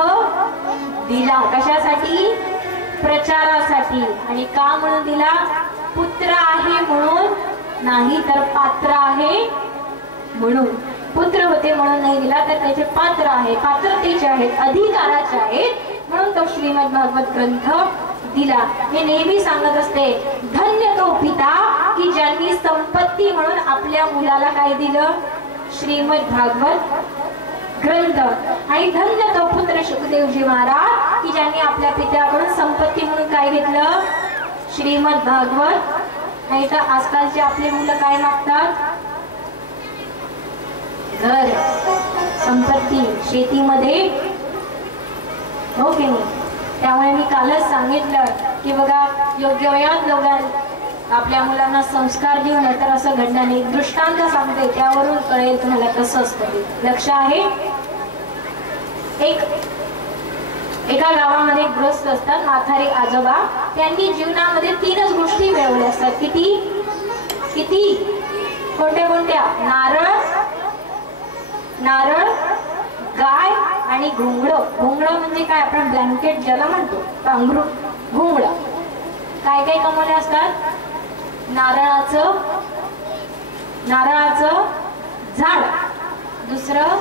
दिला. कशासाठी? प्रचारासाठी. आणि का म्हणून दिला? पुत्र आहे म्हणून नाही, तर पात्र आहे म्हणून. पुत्र होते म्हणून नाही दिला, तर त्याचे पात्र आहे, पात्रतेचे आहेत, अधिकाराचे आहेत, म्हणून तो श्रीमद भागवत ग्रंथ दिला. मी नेहमी सांगत असते, धन्य तो पिता की ज्यांनी संपत्ती म्हणून आपल्या मुलाला काय दिलं? श्रीमद भागवत ग्रंथ. आणि धन्य तो पुत्र शुकदेवजी महाराज की ज्यांनी आपल्या पित्याकडून संपत्ती म्हणून काय घेतलं? श्रीमद भागवत. नाही तर आजकालचे आपले मुलं काय मागतात? घर, संपत्ती, शेतीमध्ये, हो की नाही? त्यामुळे मी कालच सांगितलं की बघा, योग्य वयात लोकांना आपल्या मुलांना संस्कार देऊन तर असं घडणार नाही. दृष्टांत सांगते, त्यावरून कळेल तुम्हाला कसं असतं ते. लक्ष आहे? एका गावामध्ये गृहस्थ असतात, म्हातारे आजोबा. त्यांनी जीवनामध्ये 3च गोष्टी मिळवल्या असतात. किती? कोणत्या? नारळ, गाय आणि घुंगडं. घुंगडं म्हणजे काय? आपण ब्लँकेट ज्याला म्हणतो, पांघरूण. घुंगडं काय काय कमवले असतात? नारळाचं झाड, दुसरं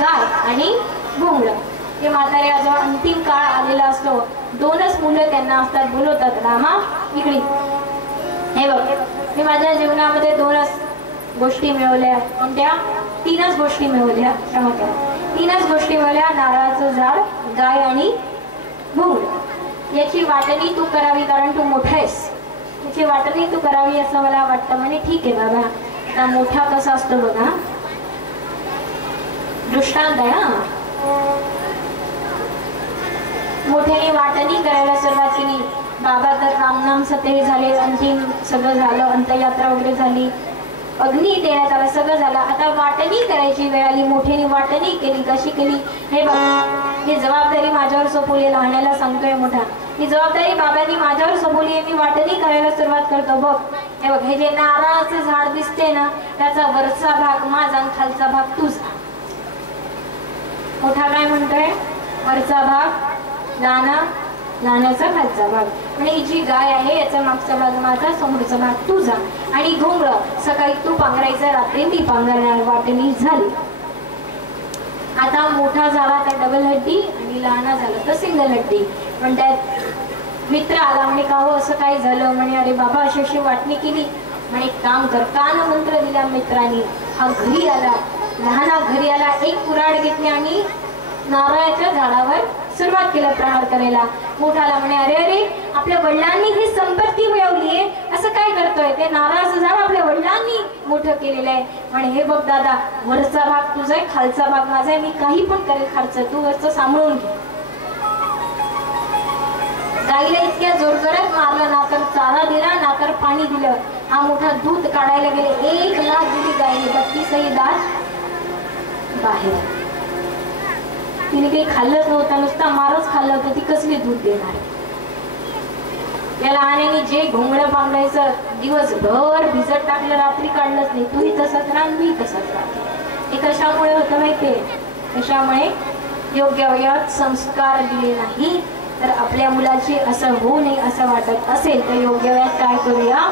गाय आणि घुंगडं. ते म्हातारे आजोबा, अंतिम काळ आलेला असतो, 2च मुलं त्यांना असतात. बोलवतात, रामा इकडे. हे बघ, मी माझ्या जीवनामध्ये 2च गोष्टी मिळवल्या. कोणत्या? 3च गोष्टी मिळवल्या. क्षमा करा, 3च गोष्टी मिळवल्या. नारळाचं झाड, गाय आणि घुंगडं. याची वाटणी तू करावी, कारण तू मोठा आहेस, याची वाटणी तू करावी असं मला वाटतं. म्हणे ठीक आहे बाबा. आता मोठा कसा असतो बघा, दृष्टांत आहे हा. मोठ्याने वाटणी करायला सुरुवात केली. बाबा तर रामनाम सत्य झाले, अंतिम सगळं झालं, अंत्ययात्रा वगैरे झाली, अग्नी देण्यात आला, सगळं झालं. आता वाटणी करायची वेळ आली. मोठ्याने वाटणी केली. कशी केली हे बघ. ही जबाबदारी माझ्यावर सोपवली. लहाण्याला सांगतोय मोठा, ही जबाबदारी बाबांनी माझ्यावर सोपवली आहे. मी वाटणी करायला सुरुवात करतो. बघ हे बघ, हे जे नारळाचं झाड दिसते ना, त्याचा वरचा भाग माझा आणि खालचा भाग तुझा. मोठा काय म्हणतोय? वरचा भाग लहाना, लहानाचा खालचा भाग. आणि जी गाय आहे याचा मागचा भाग माझा, समोरचा भाग तुझा. आणि घोंगडं सकाळी तू पांघरायचं, रात्री ती पांघरणार. वाटणी झाली. आता मोठा झाला तर डबल हड्डी आणि लहाना झाला तर सिंगल हड्डी. पण त्यात मित्र आला. म्हणे का हो असं काय झालं? म्हणे अरे बाबा अशी अशी वाटणी केली. म्हणे काम कर. कान मंत्र दिला मित्रांनी. हा घरी आला. लहाना घरी आला. एक कुऱ्हाड घेतली आणि नारळाच्या झाडावर सुरुवात केलं प्रहार करायला. मोठाला म्हणे अरे अरे आपल्या वडिलांनी ही संपत्ती मिळवली आहे, असं काय करतोय? ते नारळाचं झाड आपल्या वडिलांनी मोठं केलेलं आहे. म्हणे हे बघ दादा, वरचा भाग तुझा आहे, खालचा भाग माझा आहे. मी काही पण करेल खर्च, तू वरचं सांभाळून घे. गाईला इतक्या जोरजोरात मारलं ना, तर चारा दिला ना, तर पाणी दिलं. हा मोठा दूध काढायला गेले. 1 लाख दिली गाईने. 32 दात बाहेर. तिने काही खाल्लंच नव्हतं, नुसता मारच खाल्लं होतं. ती कसली दूध देणार? या लहाण्याने जे घोंगडं पांघरायचं दिवसभर भिजत टाकलं, रात्री काढलंच नाही. तूही तसंच राह, मी तसंच राहते. हे कशामुळे होतं माहितीये? कशामुळे? योग्य वयात संस्कार दिले नाही. तर आपल्या मुलाचे असं होऊ नये असं वाटत असेल तर योग्य वयात काय करूया?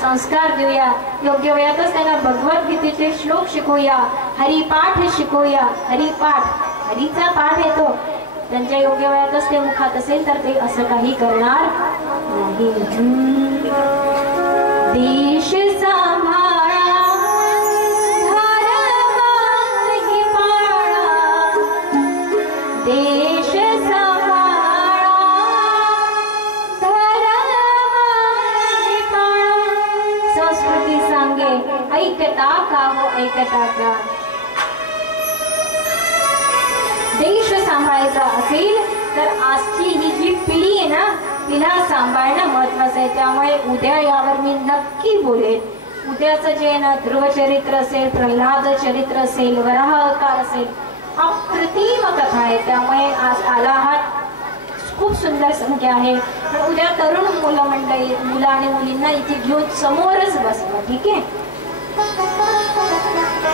संस्कार देऊया. योग्य वयातच त्यांना भगवद्गीतेचे श्लोक शिकवूया, हरिपाठ शिकवूया. हरिपाठ, हरीचा पाठ येतो. त्यांच्या योग्य वयातच ते मुखात असेल तर ते असं काही करणार नाही. देश सांभाळा, धर्म पाळा. देश सांभाळा, धर्म पाळा. संस्कृती सांगे ऐकता का हो, ऐकता का? देश सांभाळायचा असेल तर आजची ही जी पिढी आहे ना, तिला सांभाळणं महत्वाचं आहे. त्यामुळे उद्या यावर मी नक्की बोलेन. उद्याचं जे ना ध्रुवचरित्र असेल, प्रल्हाद चरित्र असेल, वराह अवतार असेल, अप्रतिम कथा आहे. त्यामुळे आज आलाहात खूप सुंदर संख्या आहे. पण उद्या तरुण मुलं मंडळी, मुलं आणि मुलींना इथे घेऊन समोरच बसवा. ठीक आहे.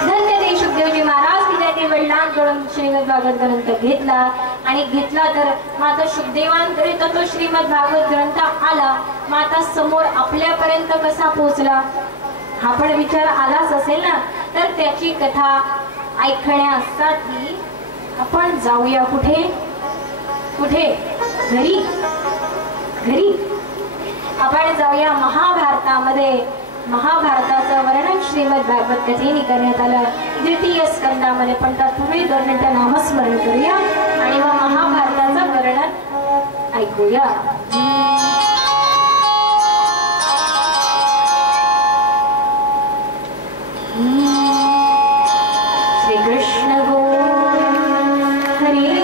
धन्य देव शुकदेवजी महाराज की त्यांनी वडिलांकडून श्रीमद भागवत ग्रंथ घेतला. आणि घेतला तर माता शुकदेवांकरिता तो श्रीमद भागवत ग्रंथ आला. माता समोर आपल्यापर्यंत कसा पोहोचला हा पण विचार आलाच असेल ना. तर त्याची कथा ऐकण्यासाठी आपण जाऊया. कुठे? कुठे? घरी. घरी आपण जाऊया. महाभारतामध्ये महाभारताचं वर्णन श्रीमद भागवत कथेने करण्यात आलं 2य स्कंदामध्ये. पण तत्पूर्वी 2 मिनिटं नामस्मरण करूया आणि मग महाभारताचं वर्णन ऐकूया. श्रीकृष्ण गोविंद हरी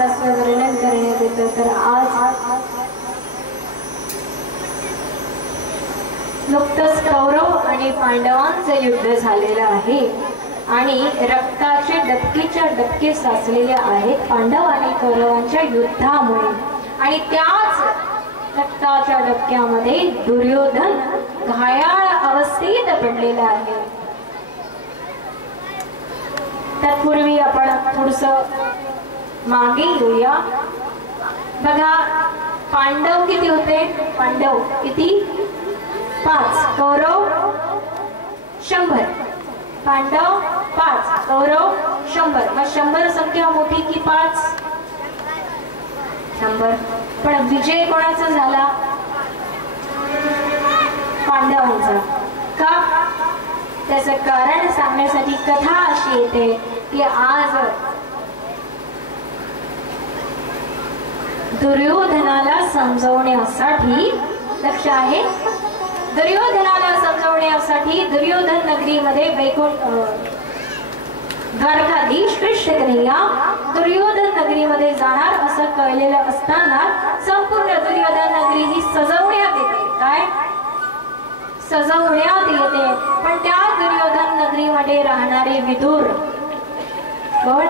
महाभारताचं वर्णन करण्यात येतं. तर आज नुकतंच कौरव आणि पांडवांचं युद्ध झालेलं आहे आणि रक्ताचे डबकेच्या डबके साचलेले आहेत पांडव आणि कौरवांच्या युद्धामुळे. आणि त्याच रक्ताच्या डबक्यामध्ये दुर्योधन घायाळ अवस्थेत पडलेला आहे. तत्पूर्वी आपण थोडस मागे येऊया. बघा, पांडव किती होते? पांडव किती? 5. कौरव 100. पांडव 5, कौरव 100. मग 100 संख्या मोठी की 5? 100. पण विजय कोणाचा झाला? पांडवांचा. का? त्याचं कारण सांगण्यासाठी कथा अशी येते की आज दुर्योधनाला समजवण्यासाठी, लक्ष आहे, दुर्योधनाला समजवण्यासाठी दुर्योधन नगरीमध्ये द्वारकाधीश कृष्ण कन्हैया दुर्योधन नगरीमध्ये जाणार असं कळलेलं असताना संपूर्ण दुर्योधन नगरी ही सजवण्यात येते. काय सजवण्यात येते? पण त्या दुर्योधन नगरीमध्ये राहणारे विदुर, कोण?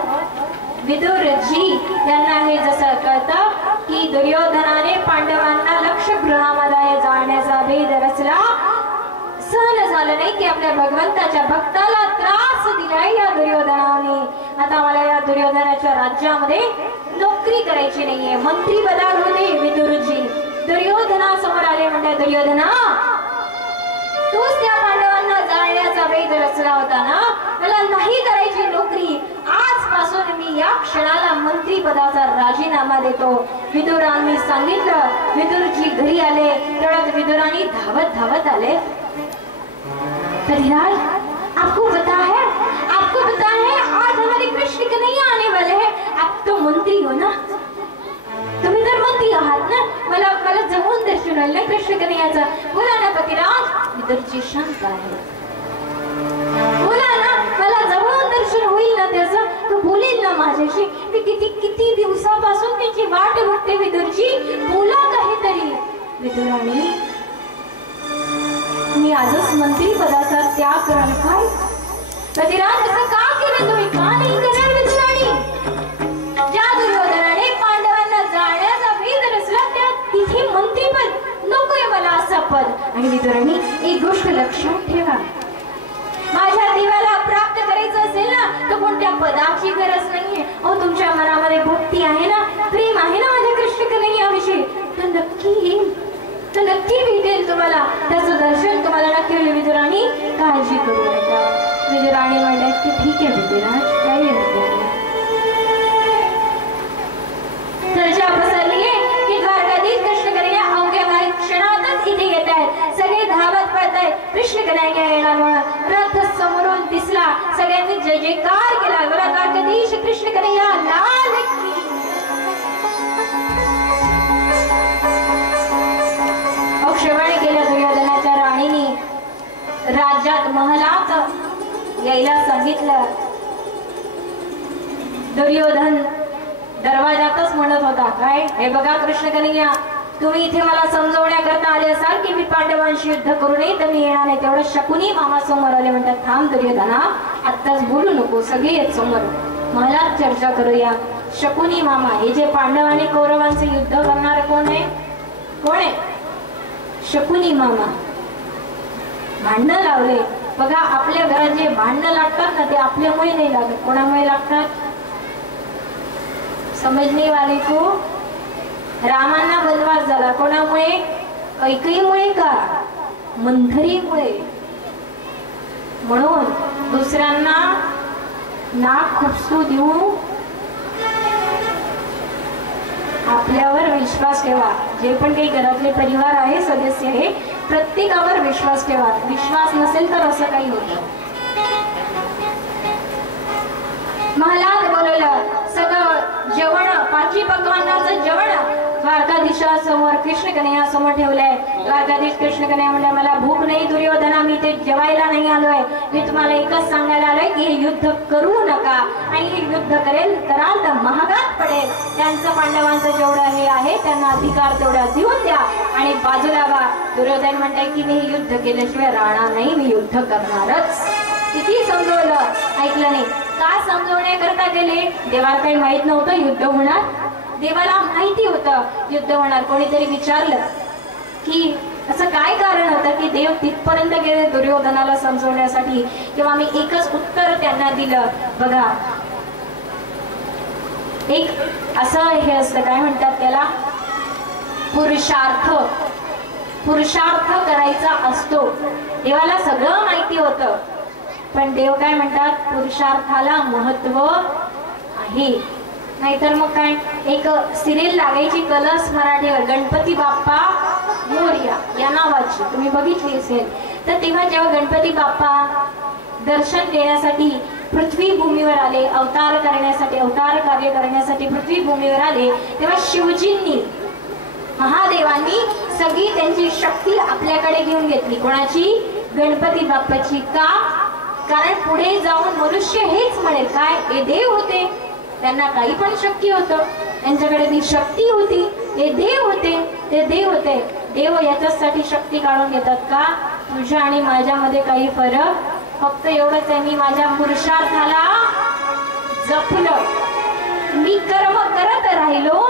विदुरजी यांना हे जसं कळतं की दुर्योधनाने पांडवांना लक्षगृहामध्ये जाण्याचा भेद रचला, सहन झालं नाही की आपल्या भगवंताच्या भक्ताला त्रास दिलाय या दुर्योधनाने. आता मला या दुर्योधनाच्या राज्यामध्ये नोकरी करायची नाहीये. मंत्री पदावर होते विदुरजी. दुर्योधना समोर आले, म्हणतात दुर्योधना, तूच त्या पांडवांना जाळण्याचा भेद रचला होता ना, मला नाही करायची नोकरी. आजपासून मी या क्षणाला मंत्री पदाचा राजीनामा देतो. विदुरांनी सांगितलं. विदुरजी घरी आले. तेवढ्यात विदुरांनी धावत धावत आले. कलिराज, आपको पता है आज हमारे कृष्ण कन्हैया आने वाले हैं. आप तो मंत्री हो ना, तुम्ही तर मंत्री आहात ना, मला जमून दर्शन होईल ना कृष्ण कन्हैयाचा. बोला ना पतिराज. विदुरजी शांत आहे. बोला ना, मला जमून दर्शन होईल ना त्याचं, तो बोलेल ना माझ्याशी. मी किती दिवसापासून त्याची वाट बघते. विदुरजी बोला काहीतरी. विदुराणी, मी आजच मंत्री पदाचा त्याग कराल काय? पतिराज, असं का केलं तुम्ही? का नाही करणार विदुराणी? ज्या दुर्योधनाने पांडवांना जाळण्याचा भेद रचला, त्या तिथे मंत्रीपद नकोय मला, असं पद. आणि विदुराणी, एक गोष्ट लक्षात ठेवा, माझ्या देवाला प्राप्त करायचं असेल ना, तर कोणत्या पदाची गरज नाहीये. अहो, तुमच्या मनामध्ये भक्ती आहे ना, प्रेम आहे ना माझ्या कृष्ण कन्हैयाविषयी, तर नक्की येईल, तर नक्की भेटेल तुम्हाला. त्याचं दर्शन तुम्हाला नक्की होईल. विदुराणी, काळजी करू नका. विदुराणी म्हणतात की ठीक आहे विदुराज, काही नाही. चर्चा पसरली आहे की द्वारकाधीश कृष्ण कन्हैया अवघ्या काही क्षणातच इथे येत आहेत. सगळे धावत पळत आहेत. कृष्ण कन्हैया येणार म्हणून रथ समोरून दिसला. सगळ्यांनी जय जयकार केला. बोला द्वारकाधीश कृष्ण कन्हैया लाल की. श्रवण केलं दुर्योधनाच्या राणीने. राज्यात महलात यायला सांगितलं. दुर्योधन दरवाजातच म्हणत होता, काय? हे बघा कृष्ण कन्हैया, तुम्ही इथे मला समजवण्याकरता आले असाल की मी पांडवांशी युद्ध करू नये, तर मी येणार नाही. तेवढं शकुनी मामा समोर आले. म्हणतात, थांब दुर्योधना, आत्ताच बोलू नको, सगळे येत समोर, महलात चर्चा करूया. शकुनी मामा, हे जे पांडव आणि कौरवांचे युद्ध करणार कोण आहे? कोण आहे? शकुनी मामा. भांडणं लावले. बघा, आपल्या घरात जे भांडणं लागतात ना, ते आपल्यामुळे नाही लागत. कोणामुळे लागतात? समजणे वाले को. रामांना वनवास झाला कोणामुळे? कैकेयीमुळे का? मंथरीमुळे. म्हणून दुसऱ्यांना नाक खुपसू देऊ आपल्यावर विश्वास ठेवा. जे पण काही घरातले परिवार आहे, सदस्य आहे, प्रत्येकावर विश्वास ठेवा. विश्वास नसेल तर असं काही होतं. महलात बोलवलं. सगळं जेवण, 5 पक्वान्नाचं जेवण द्वारकाधीशासमोर कृष्ण कन्हैया समोर ठेवलंय. द्वारकाधीश कृष्ण कन्हैया म्हणले मला भूक नाही दुर्योधना, मी ते जेवायला नाही आलोय, मी तुम्हाला एकच सांगायला आलोय की हे युद्ध करू नका आणि हे युद्ध कराल तर महागात पडेल. त्यांचं पांडवांचं जेवढं हे आहे त्यांना अधिकार तेवढा देऊन द्या आणि बाजूला व्हा. दुर्योधन म्हणताय की मी हे युद्ध केल्याशिवाय राहणार नाही, मी युद्ध करणारच. किती समजवलं ऐकलं नाही. का समजवण्याकरता गेले? देवाला काही माहित नव्हतं युद्ध होणार. देवाला माहिती होतं युद्ध होणार. कोणीतरी विचारलं की असं काय कारण होतं की देव तिथपर्यंत गेले दुर्योधनाला समजवण्यासाठी, किंवा मी एकच उत्तर त्यांना दिलं. बघा एक असं हे असतं, काय म्हणतात त्याला, पुरुषार्थ करायचा असतो. देवाला सगळं माहिती होतं पण देव काय म्हणतात, पुरुषार्थाला महत्व आहे. नाहीतर मग काय, एक सिरियल लागायची कलर्स मराठीवर, गणपती बाप्पा मोरया या नावाची, तुम्ही बघितली असेल. तर तेव्हा जेव्हा गणपती बाप्पा दर्शन देण्यासाठी पृथ्वी भूमीवर आले, अवतार कार्य करण्यासाठी पृथ्वी भूमीवर आले, तेव्हा शिवजींनी, महादेवांनी सगळी त्यांची शक्ती आपल्याकडे घेऊन घेतली. कोणाची? गणपती बाप्पाची. का? कारण पुढे जाऊन मनुष्य हेच म्हणेल काय, हे देव होते, त्यांना काही पण शक्य होतं, त्यांच्याकडे ती शक्ती होती, ते देव होते. देव याच्यासाठी शक्ती काढून घेतात का? तुझ्या आणि माझ्यामध्ये काही फरक फक्त एवढंच आहे, मी माझ्या पुरुषार्थाला जपलं, मी कर्म करत राहिलो,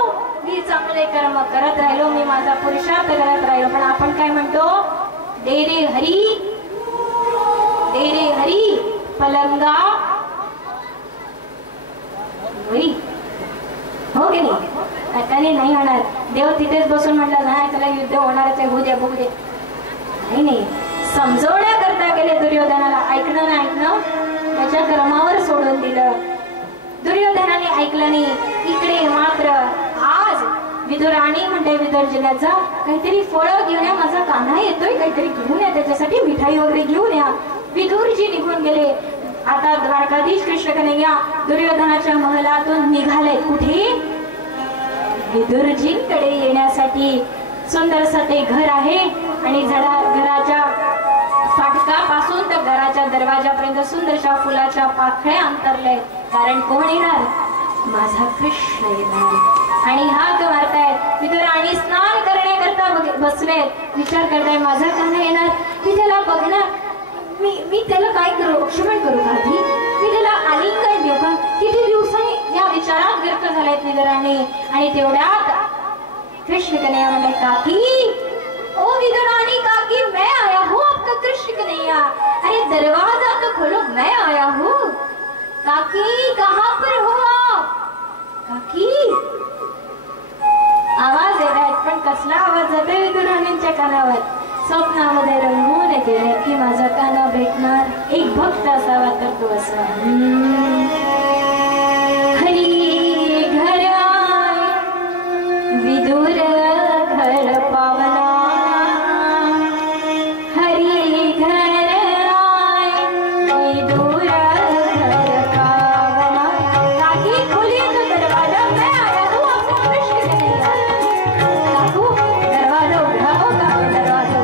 मी चांगले कर्म करत राहिलो, मी माझा पुरुषार्थ करत राहिलो. पण आपण काय म्हणतो, दे रे हरी पलंगा हो की नाही? त्याने नाही होणार. देव तिथेच बसून म्हटलं नाही त्याला युद्ध होणारच आहे, होऊ द्या बघू दे. नाही समजवण्याकरता गेले दुर्योधनाला. ऐकणं त्याच्या क्रमावर सोडून दिलं. दुर्योधनाने ऐकलं नाही. इकडे मात्र आज विदुराणी म्हणते विदुर जिल्ह्याचा काहीतरी फळं घेऊन या, माझा कान्हा येतोय, काहीतरी घेऊन या, त्याच्यासाठी मिठाई वगैरे घेऊन या. विदुरजी निघून गेले. आता द्वारकाधीश कृष्ण कन्हैया दुर्योधनाच्या महलातून निघाले. कुठे? विदुरजींकडे येण्यासाठी. सुंदरसं ते घर आहे आणि घराच्या फाटकापासून तर घराच्या दरवाजापर्यंत सुंदरशा फुलाच्या पाकळ्या अंतरले. कारण कोण येणार? माझा कृष्ण येणार. आणि हाक मारतायत. विदुराणी स्नान करण्याकरता बसले, विचार करताय माझा कान्हा येणार, मी त्याला बघणार, मी त्याला काय करू, क्षमण करू का, मी त्याला आलिंगन देऊ का? किती दिवसांनी या विचारात व्यक्त झालेत विदुराणी. आणि तेवढ्यात कृष्ण कन्हैया म्हणले, काकी, ओ विदुराणी काकी, मैं आया हूँ आपका कृष्ण कन्हैया, अरे दरवाजा तो खोलो, मैं आया हूँ. काकी कहाँ पर हो आप? काकी आवाज येत आहेत, पण कसला आवाज जातोय विदुराणींच्या कानावर. स्वप्नामध्ये रंगून गेले की माझा काना भेटणार, एक भक्त असावा तर तो असा. हरी घर विदुर घर पावना, हरी घर विदुर घर पावना. काकी खोलिए तो दरवाजा, मैं आया हूँ आपको कृष्ण कन्हैया. काकू दरवाजा उघडाओ, काकू दरवाजा.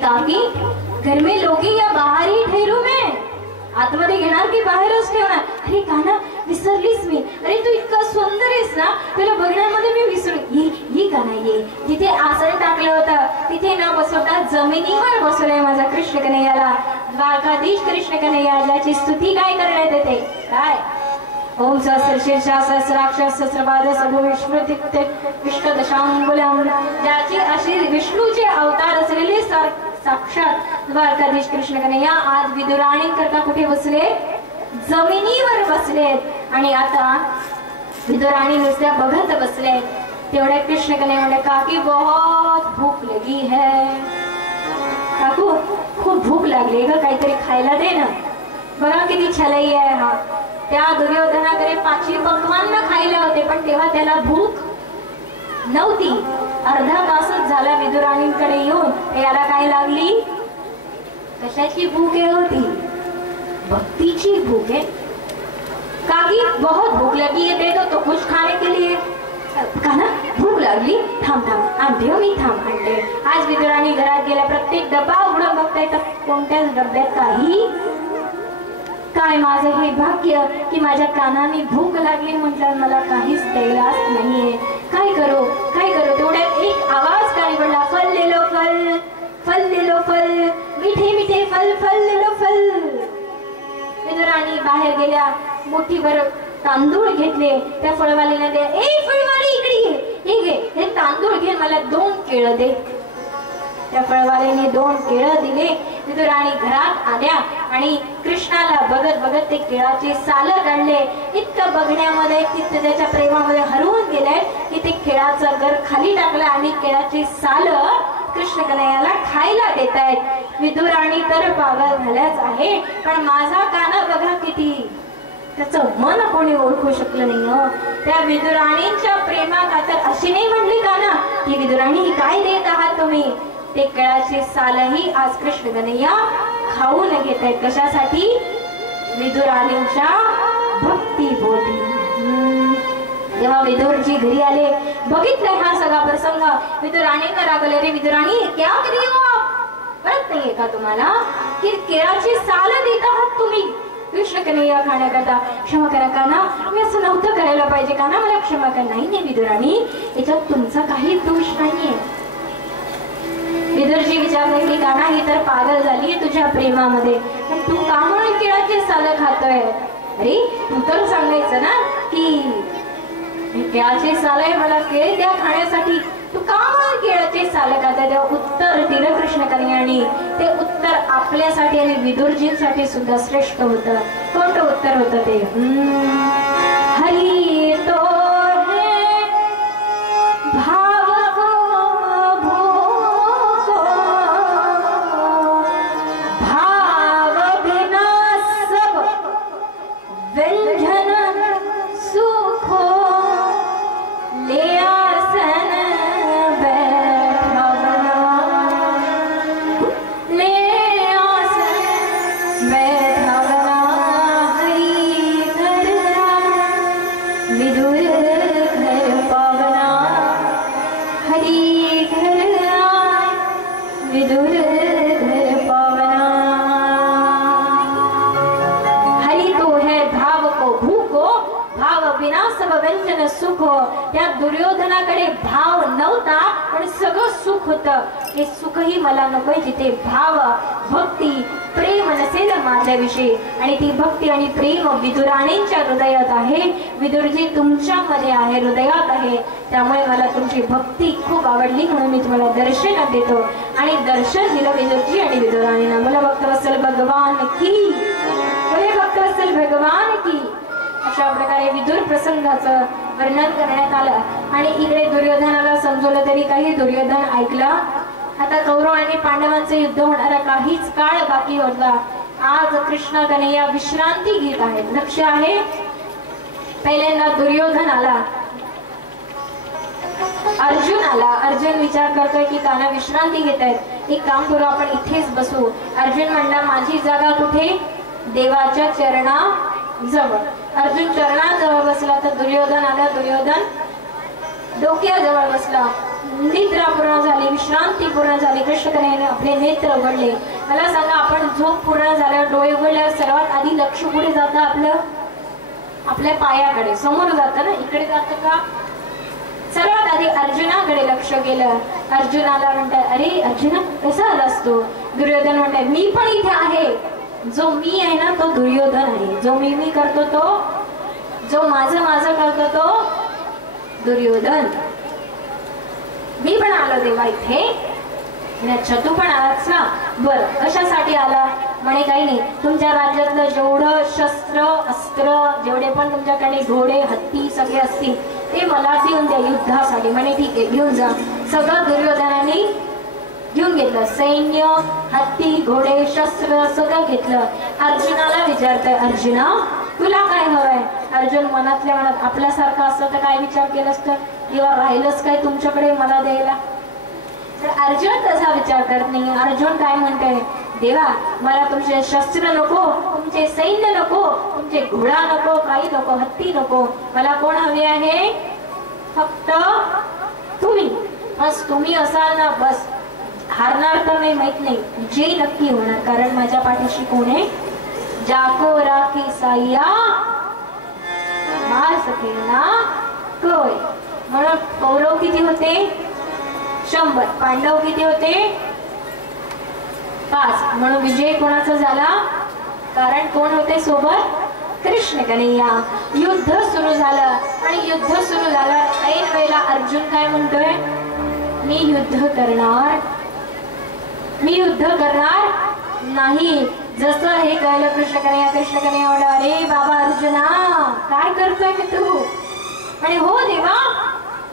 काकी घर में लोग या बाहर ही ठहरू मैं आतमध्ये घेणार की बाहेरच ठेवणार? अरे काना विसरलीस मी. अरे तू इतका सुंदर आहेस ना, तुला बघण्यामध्ये मी विसरून ये काना ये. जिथे आसन टाकलं होतं तिथे न बसवता जमिनीवर बसवलंय माझा कृष्ण कन्हैयाला. द्वारकाधीश कृष्ण कन्हैया ज्याची स्तुती काय करण्यात येते? काय ओम सहस्रशीर्षा सहस्राक्ष सहस्रपाद सर्वविस्मृती विष्णु दशांगुलम. ज्याची अशी विष्णूचे अवतार असलेले साक्षात द्वारकाधीश कृष्ण कन्हैया आज विदुराणी करता कुठे बसले? जमिनीवर बसलेत. आणि आता विदुराणी नुसत्या बघत बसले. तेवढ्या कृष्ण कन्हैया म्हणे काकी बहुत भूक लगी है. काकू खूप भूक लागली ग, काहीतरी खायला दे ना. बघा किती छलाई आहे हा. त्या दुर्योधनाकडे 5 पक्वान्न खायला होते पण तेव्हा त्याला भूक नव्हती. अर्धा तासच झाला विदुराणींकडे येऊन. याला काय लागली? कशाची भूक आहे होती? भक्तीची भूक है. काकी बहुत भूक लगी है, दे दो तो कुछ खाने के लिए. काना भूक लागली, थांब आणते मी, थांब आणते. आज विदुराणी घरात गेल्या प्रत्येक डबा उघडून बघताय तर कोणत्याच डब्यात काही. काय माझं हे भाग्य की माझ्या कानाने भूक लागली म्हटलं मला काहीच द्यायलाच नाहीये. काय करू तेवढ्यात एक आवाज काय पडला, फल ले लो फल, फल ले लो फल, मीठे मीठे फल, फल ले लो फल. विदुराणी बाहेर गेल्या, मुठीभर तांदूळ घेतले. त्या फळवालीने दे, ए फळवाली इकडे ये, हे घे हे तांदूळ घे, मला 2 केळं दे. त्या फळवालीने 2 केळं दिले. विदुराणी घरात आल्या आणि कृष्णाला बघत बघत ते केळाचे साल काढले. इतकं बघण्यामध्ये तिथे त्याच्या प्रेमामध्ये हरवून गेले की ते केळाचा गर खाली टाकला आणि केळाचे साल कृष्ण कन्हैयाला खायला देत आहेत. विदुराणी तर पागल झाल्याच आहे पण माझा काना बघा किती, त्याचं मन कोणी ओळखू शकलं नाही. त्या विदुराणींच्या प्रेमात आता अशी नाही म्हणली काना की विदुराणी काय देत आहात तुम्ही? ते केळाचे सालही आज कृष्ण कन्हैया खाऊन घेत आहेत. कशासाठी? विदुराणींच्या भक्तीपोटी. जेव्हा विदुरजी घरी आले, बघितलं हा सगळा प्रसंग, विदुराणींना रागवले. रे विदुराणी क्या करी हो आप? कळत नाहीये का तुम्हाला की केळाचे साल देत आहात तुम्ही कृष्ण कन्हैया खाण्याकरता? क्षमा करा काना, मी असं नव्हतं करायला पाहिजे काना, मला क्षमा करा. नाही विदुराणी, याच्यात तुमचा काही दोष नाहीये. विदुरजी विचारले की काना ही तर पागल झाली तुझ्या प्रेमामध्ये, पण तू का म्हणून केळाचे साल खातोय? अरे तू तर सांगायचं ना की केळाचे साल आहे, मला केळ द्या खाण्यासाठी, तू का म्हणून केळाचे साल खातोय? तेव्हा उत्तर दिलं कृष्ण कन्हैयाने. ते उत्तर आपल्यासाठी आणि विदुरजींसाठी सुद्धा श्रेष्ठ होतं. कोणतं उत्तर होतं ते? हरी तो है भाव सुख. त्या दुर्योधनाकडे भाव नव्हता पण सगळं सुख होतं. हे सुखही मला नकोय जिथे भाव भक्ती प्रेम नसेल माझ्याविषयी. आणि ती भक्ती आणि प्रेम विदुराणींच्या हृदयात आहे. विदुरजी तुमच्यामध्ये आहे, हृदयात आहे. त्यामुळे मला तुमची भक्ती खूप आवडली म्हणून मी तुम्हाला दर्शन देतो. आणि दर्शन दिलं विदुरजी आणि विदुराणींना. मला भक्तवत्सल भगवान की, बोले भक्तवत्सल भगवान की. अशा प्रकारे विदुर प्रसंगाचं वर्णन करण्यात आलं. आणि इकडे दुर्योधनाला समजवलं तरी काही दुर्योधन ऐकला. आता कौरव आणि पांडवांचं युद्ध होणारा काहीच काळ बाकी होता. आज कृष्ण कन्हैया विश्रांती घेत आहेत. लक्ष आहे, पहिल्यांदा दुर्योधन आला, अर्जुन आला. अर्जुन विचार करतोय की काना विश्रांती घेत आहेत, एक काम करू आपण इथेच बसू. अर्जुन म्हणला माझी जागा कुठे? देवाच्या चरणाजवळ. अर्जुन चरणाजवळ बसला तर दुर्योधन आला. दुर्योधन डोक्याजवळ बसला. निद्रा पूर्ण झाली, विश्रांती पूर्ण झाली. कृष्ण कन्हैयाने आपले नेत्र उघडले. मला सांगा, आपण झोप पूर्ण झाल्यावर डोळे उघडल्यावर सर्वात आधी लक्ष कुठे जातं? आपल्या पायाकडे, समोर जातं ना, इकडे जातं का? सर्वात आधी अर्जुनाकडे लक्ष गेलं. अर्जुनाला म्हणतात, अरे अर्जुना कसा आलास तू? दुर्योधन म्हणतात, मी पण इथे आहे. जो मी आहे ना तो दुर्योधन आहे. जो मी करतो तो, जो माझं करतो तो दुर्योधन. मी पण आलो तेव्हा इथे. अच्छा, तू पण आलास ना? बरं, कशासाठी आला? म्हणे काही नाही, तुमच्या राज्यातलं जेवढं शस्त्र अस्त्र, जेवढे पण तुमच्याकडे घोडे हत्ती सगळे असतील ते मला देऊन द्या युद्धासाठी. म्हणे ठीक आहे, घेऊन जा. सगळं दुर्योधनाने घेऊन घेतलं. सैन्य, हत्ती, घोडे, शस्त्र सगळं घेतलं. अर्जुनाला विचारतंय, अर्जुना तुला काय हवंय? अर्जुन मनातल्या मनात, आपल्यासारखं असतं तर काय विचार केलं असतं? किंवा राहिलंच काय तुमच्याकडे मला द्यायला? तर अर्जुन तसा विचार करत नाही. अर्जुन काय म्हणतोय, देवा मला तुमचे शस्त्र नको, तुमचे सैन्य नको, तुमचे घोडा नको, काही नको, हत्ती नको. मला कोण हवे आहे? फक्त तुम्ही. बस तुम्ही असाल ना, बस. हारणार तर नाही माहित नाही, जे नक्की होणार. कारण माझ्या पाठीशी कोण आहे? जाको राखी साया मार सके ना कोय. म्हणून कौरव किती होते? 100. पांडव किती होते? 5. म्हणून विजय कोणाचा झाला? कारण कोण होते सोबत? कृष्ण कन्हैया. युद्ध सुरू झालं आणि युद्ध सुरू झालं ऐन वेळेला अर्जुन काय म्हणतोय, मी युद्ध करणार, मी युद्ध करणार नाही. जसं हे कळलं कृष्ण कन्हैया म्हणला, अरे बाबा अर्जुना काय करतोय मी तू? आणि हो देवा,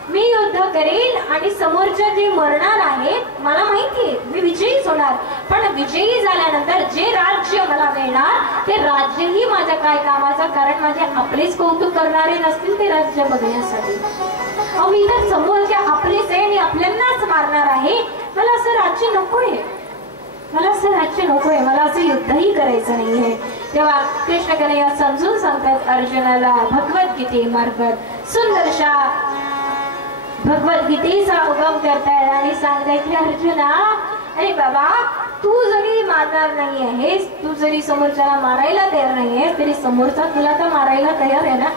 मी युद्ध करेल आणि समोरच्या जे मरणार आहेत मला माहितीये मी विजयीच होणार. पण विजयी झाल्यानंतर जे राज्य मला मिळणार ते राज्यही माझ्या काय कामाचं? कारण माझे आपलेच कौतुक करणारे नसतील ते राज्य बघण्यासाठी. अहो मी तर समोरच्या आपलेच आहे आणि आपल्यांनाच मारणार आहे. मला असं राज्य नकोय, मला असं राज्य नकोय, मला असं युद्धही करायचं नाहीये. तेव्हा कृष्ण कन्हैया समजून सांगतात अर्जुनाला भगवद्गीतेमार्फत सुंदरशा भगवद्गीतेचा उगम करतायत आणि सांगताय की अर्जुना, अरे बाबा तू जरी मारणार नाही आहेस, तू जरी समोरच्याला मारायला तयार नाही आहेस, तरी समोरचा तुला तर मारायला तयार आहे ना.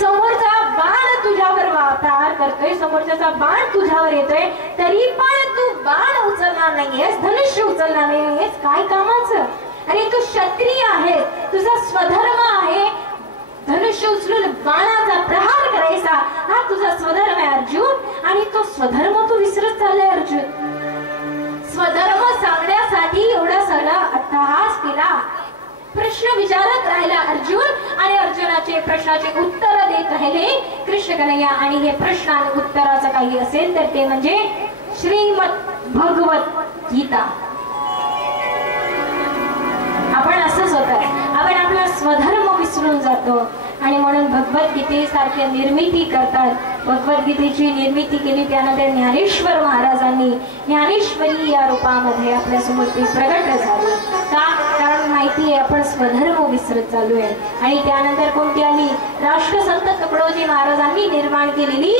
समोरचा बाण तुझ्यावर प्रहार करतोय, समोरच्याचा बाण तुझ्यावर येतोय, तरी पण तू बाण उचलणार नाहीयेस, धनुष्य उचलणार नाहीयेस. काय कामाचं? अरे तू क्षत्रिय आहे, तुझा स्वधर्म आहे धनुष्य उचलून बाणाचा प्रहार करायचा, हा तुझा स्वधर्म आहे अर्जुन. आणि तो स्वधर्म तू विसरत चाललाय अर्जुन. स्वधर्म सांगण्यासाठी एवढा सगळा अट्टहास केला, प्रश्न विचारत राहिला अर्जुन आणि अर्जुनाचे प्रश्नाचे उत्तर देत राहिले कृष्ण कन्हैया. आणि हे प्रश्न आणि उत्तराचं काही असेल तर ते म्हणजे श्रीमद भगवत गीता. आपण असंच होत, आपण आपला स्वधर्म विसरून जातो आणि म्हणून भगवद्गीतेसारख्या निर्मिती करतात. भगवद्गीतेची निर्मिती केली, त्यानंतर ज्ञानेश्वर महाराजांनी ज्ञानेश्वरी या रूपामध्ये आपल्या समोर ते प्रगट झाले. का? कारण माहिती आहे आपण स्वधर्म विसरत चालू आहे. आणि त्यानंतर कोणती आली? राष्ट्रसंत तुकडोजी महाराजांनी निर्माण केलेली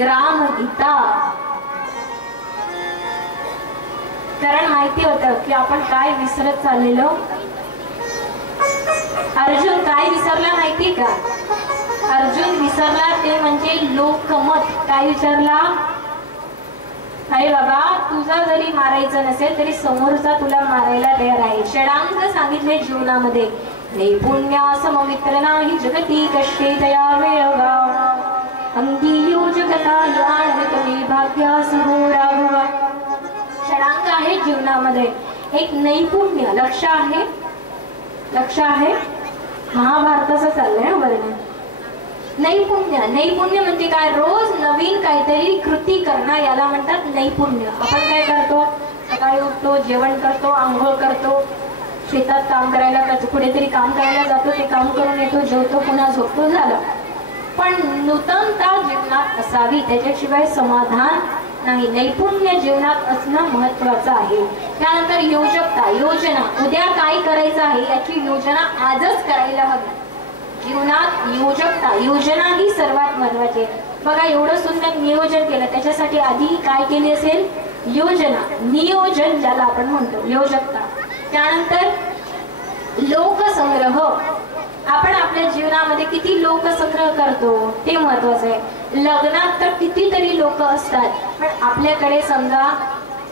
ग्रामगीता. कारण माहिती होतं की आपण काय विसरत चाललेलो. अर्जुन काय विसरला माहिती का? अर्जुन विसरला ते म्हणजे लोकमत. काय विचारला? अरे बाबा तुझा जरी मारायचं नसेल तरी समोरचा तुला मारायला तयार आहे. षडांग सांगितले जीवनामध्ये, नैपुण्या सममित्र नाही जगती कष्टे तया वेळगा अंगी योजगता यान तुम्ही भाग्यास हो राघवा. षडांग आहे जीवनामध्ये. एक नैपुण्य, लक्ष आहे, लक्ष आहे, महाभारताचं चाललंय वर्णन. नैपुण्य, नैपुण्य म्हणजे काय? रोज नवीन काहीतरी कृती करणं, याला म्हणतात नैपुण्य. आपण काय करतो? सकाळी उठतो, जेवण करतो, आंघोळ करतो, शेतात काम करायला, कुठेतरी काम करायला जातो, ते काम करून येतो, जेवतो, पुन्हा झोपतो, झालं. पण नूतनता जीवनात असावी, त्याच्याशिवाय समाधान नाही. नैपुण्य जीवनात असणं महत्वाचं आहे. त्यानंतर योजकता, योजना, उद्या काय करायचं आहे याची योजना आजच करायला हवी. जीवनात योजकता, योजना ही सर्वात महत्वाची आहे. बघा एवढं सुंदर नियोजन केलं, त्याच्यासाठी आधी काय केली असेल? योजना, नियोजन ज्याला आपण म्हणतो, योजकता. त्यानंतर लोकसंग्रह. आपण आपल्या जीवनामध्ये किती लोकसंग्रह करतो ते महत्वाचं आहे. लग्नात तर कितीतरी लोक असतात, पण आपल्याकडे समजा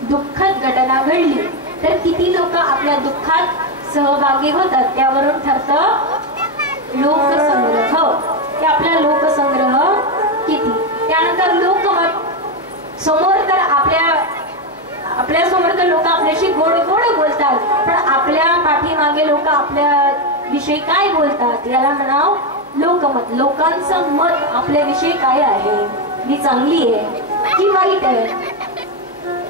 दुःखद घटना घडली तर किती लोक आपल्या दुःखात सहभागी होतात, त्यावरून ठरतं लोकसंग्रह. ते आपला लोकसंग्रह किती. त्यानंतर लोकमत. समोर तर आपल्या समोर तर लोक आपल्याशी गोड गोड बोलतात, पण आपल्या पाठीमागे लोक आपल्या विषयी काय बोलतात याला म्हणाव लोकमत. लोकांचं मत आपल्याविषयी काय आहे, ही चांगली आहे की वाईट आहे,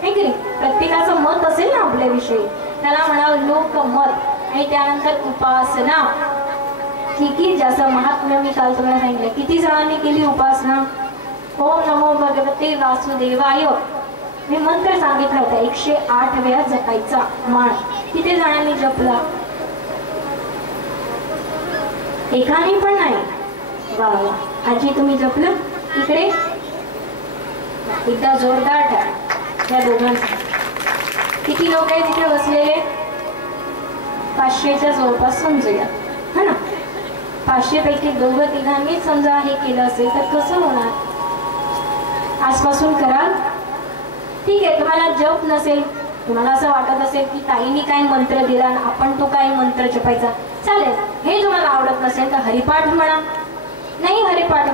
प्रत्येकाचं मत असेल ना आपल्याविषयी, त्याला म्हणाव लोकमत. आणि त्यानंतर उपासना. ठीक, ज्याचं महात्म्य मी काल तुम्हाला सांगितलं. किती जणांनी केली उपासना? ओम नमो भगवते वासुदेवाय, मी मंत्र सांगितला होता, 108 वेळा जपायचा माळ. किती जणांनी जपला? एकाने पण नाही. वा वा, आजी तुम्ही जपलं? इकडे एकदा जोरदार टाळ्या या दोघांचा. किती लोक आहेत तिथे बसलेले? 500च्या जवळपास समजूया, हा ना. 500 पैकी दोघं तिघांनी समजा हे केलं असेल तर कसं होणार? आजपासून कराल. ठीक आहे, तुम्हाला जप नसेल, तुम्हाला असं वाटत असेल की ताईंनी काय मंत्र दिला आणि आपण तो काय मंत्र जपायचा, चालेल. हे तुम्हाला आवडत नसेल तर हरिपाठ म्हणा. नाही हरिपाठ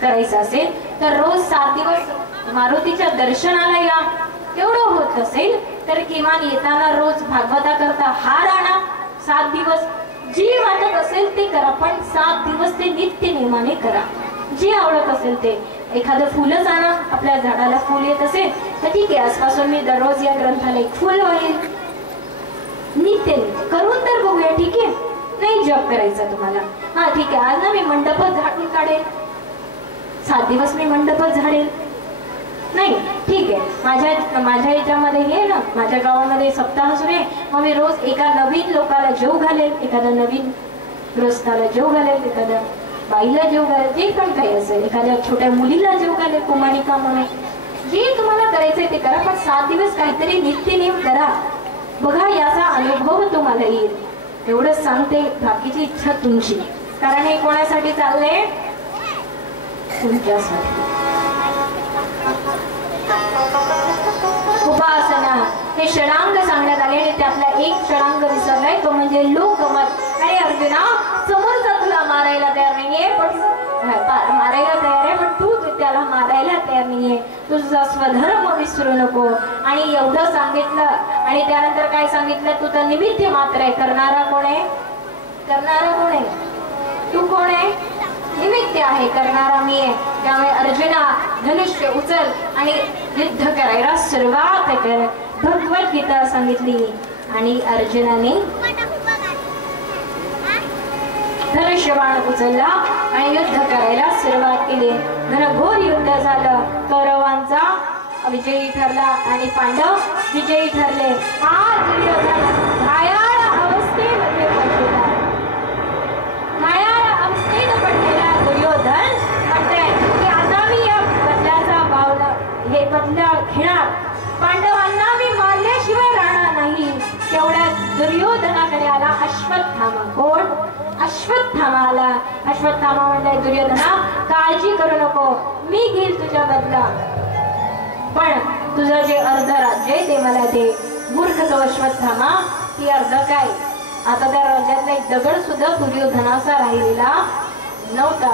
करायचं असेल तर रोज 7 दिवस मारुतीच्या दर्शनाला या. एवढं होत असेल तर किमान येताना रोज भागवता करता हार आणा. 7 दिवस जी वाटत असेल ते करा, पण 7 दिवस ते नित्य नेमाने करा. जे आवडत असेल ते. एखादं फुलच आणा, आपल्या झाडाला फुल येत असेल तर ठीक आहे, आजपासून मी दररोज या ग्रंथाला एक फुल वाहील. नित्य करून तर बघूया. ठीक आहे, नाही जप करायचा तुम्हाला, हा ठीक आहे, आज ना मी मंडपच झाडून काढेल, 7 दिवस मी मंडपच झाडेल. नाही ठीक आहे, माझ्या याच्यामध्ये हे ना, माझ्या गावामध्ये सप्ताह सुरू आहे, मग मी रोज एका नवीन लोकाला जेव घालेल, एखाद्या नवीन ग्रस्ताला जेव घालेल, एखाद्या बाईला जेव घालेल, जे पण काही असेल, एखाद्या छोट्या मुलीला जेव घालेल, कुमारिका म्हणून. जे तुम्हाला करायचंय ते करा, पण 7 दिवस काहीतरी नित्य नेम करा. बघा याचा अनुभव तुम्हाला येईल. एवढंच सांगते, बाकीची इच्छा तुमची. कारण हे कोणासाठी चाललंय? तुमच्यासाठी. उपासना हे षडांग सांगण्यात आले आणि त्यातला एक षडांग विसरलाय, तो म्हणजे लोकमत. अरे अर्जुना, समोरचा तुला मारायला तयार नाहीये, पण मारायला तयार आहे, पण तू त्याला मारायला तयार नाहीये. तुझा स्वधर्म विसरू नको. आणि एवढं सांगितलं आणि त्यानंतर काय सांगितलं? तू तर निमित्त मात्र आहे. करणारा कोण आहे? करणारा कोण आहे? तू कोण आहे? निमित्त आहे, करणारा मी आहे. त्यामुळे अर्जुना धनुष्य उचल आणि युद्ध करायला सुरुवात कर. भगवद्गीता सांगितली आणि अर्जुनाने धनुष्यबाण उचलला आणि युद्ध करायला सुरुवात केली. घनघोर युद्ध झालं. कौरवांचा विजयी ठरला आणि पांडव विजयी ठरले. हा दुर्योधन घायाळ अवस्थेमध्ये पडलेला, घायाळ अवस्थेत पडलेला दुर्योधन म्हणते की आता मी या बदल्याचा बावला, हे बदला घेणार, पांडवांना मी मारल्याशिवाय राहणार नाही. तेवढ्या दुर्योधनाकडे आला अश्वत्थामा. कोण? अश्वत्थामा आला. अश्वत्थामा म्हणले, दुर्योधना काळजी करू नको, मी घेईल तुझ्या बदला, पण तुझं जे अर्ध राज्य आहे ते मला दे. मूर्ख तो अश्वत्थामा, ती अर्ध काय? आता त्या राज्यातला एक दगड सुद्धा दुर्योधनाचा राहिलेला नव्हता.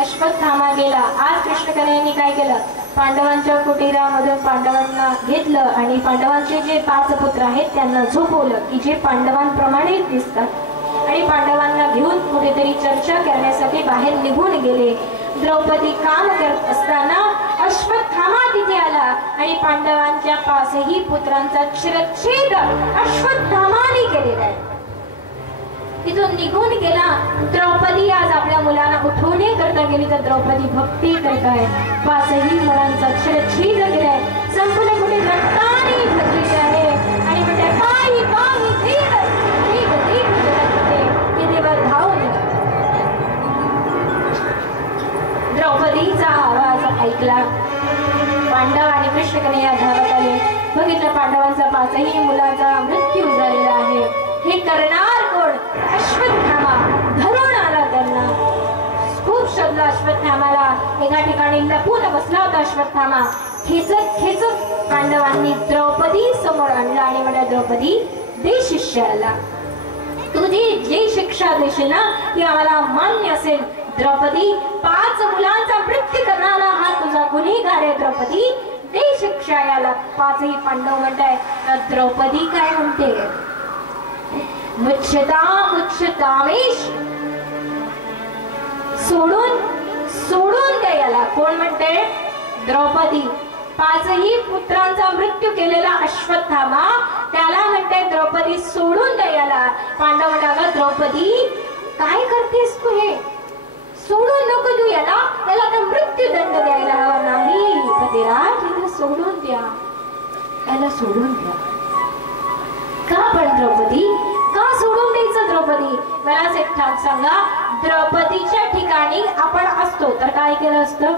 अश्वत्थामा गेला. आज कृष्णकन्यांनी काय केलं? पांडवांच्या कुटीरामधून पांडवांना घेतलं आणि पांडवांचे जे 5 पुत्र आहेत त्यांना झोपवलं की जे पांडवांप्रमाणे दिसतात आणि पांडवांना घेऊन कुठेतरी चर्चा करण्यासाठी बाहेर निघून गेले. द्रौपदी काम करत असताना अश्वत्थामा तिथे आला आणि पांडवांच्या 5ही पुत्रांचा शिरच्छेद अश्वत्थामाने केलेला आहे. तिथून निघून गेला. द्रौपदी आज आपल्या मुलांना उठवण्याकरता गेली तर द्रौपदी भक्ती करताय. 5ही मुलांचा शिरच्छेद केलाय. संपूर्ण कुठे रक्ताने भरलेली आहे आणि म्हणते पायी पायी धीर धीर धीर की देवा धावून. द्रौपदीचा आवाज ऐकला. पांडव आणि कृष्ण कन्हैया धावत आले. बघितलं पांडवांचा 5ही मुलांचा मृत्यू झालेला आहे. हे करणार कोण? अश्वत्थामा. धरून आला त्यांना. खूप शोधला अश्वत्थामाला. एका ठिकाणी लपून बसला होता अश्वत्थामा. खेचत खेचत पांडवांनी द्रौपदी समोर आणला आणि म्हणला, द्रौपदी दे शिष्याला, तुझी जी शिक्षा देशील ना ती आम्हाला मान्य असेल. द्रौपदी 5 मुलांचा मृत्यू करणारा हा तुझा गुन्हेगार आहे. द्रौपदी दे शिक्षा याला. 5ही पांडव म्हणताय. तर द्रौपदी काय म्हणते? मुच्छता मुच्छतामेश. सोडून द्या याला. कोण म्हणते? द्रौपदी. 5ही पुत्रांचा मृत्यू केलेला अश्वत्थामा त्याला म्हणते द्रौपदी सोडून द्या याला. पांडव म्हणाला, द्रौपदी काय करतेस तू? हे सोडून नको देऊ याला. त्याला तर मृत्यूदंड द्यायला हवा. नाही पतिराज, याला सोडून द्या, याला सोडून द्या. का पण द्रौपदी? का सोडून द्यायचं द्रौपदी? मला एक ठाक सांगा. द्रौपदीच्या ठिकाणी आपण असतो तर काय केलं असतं?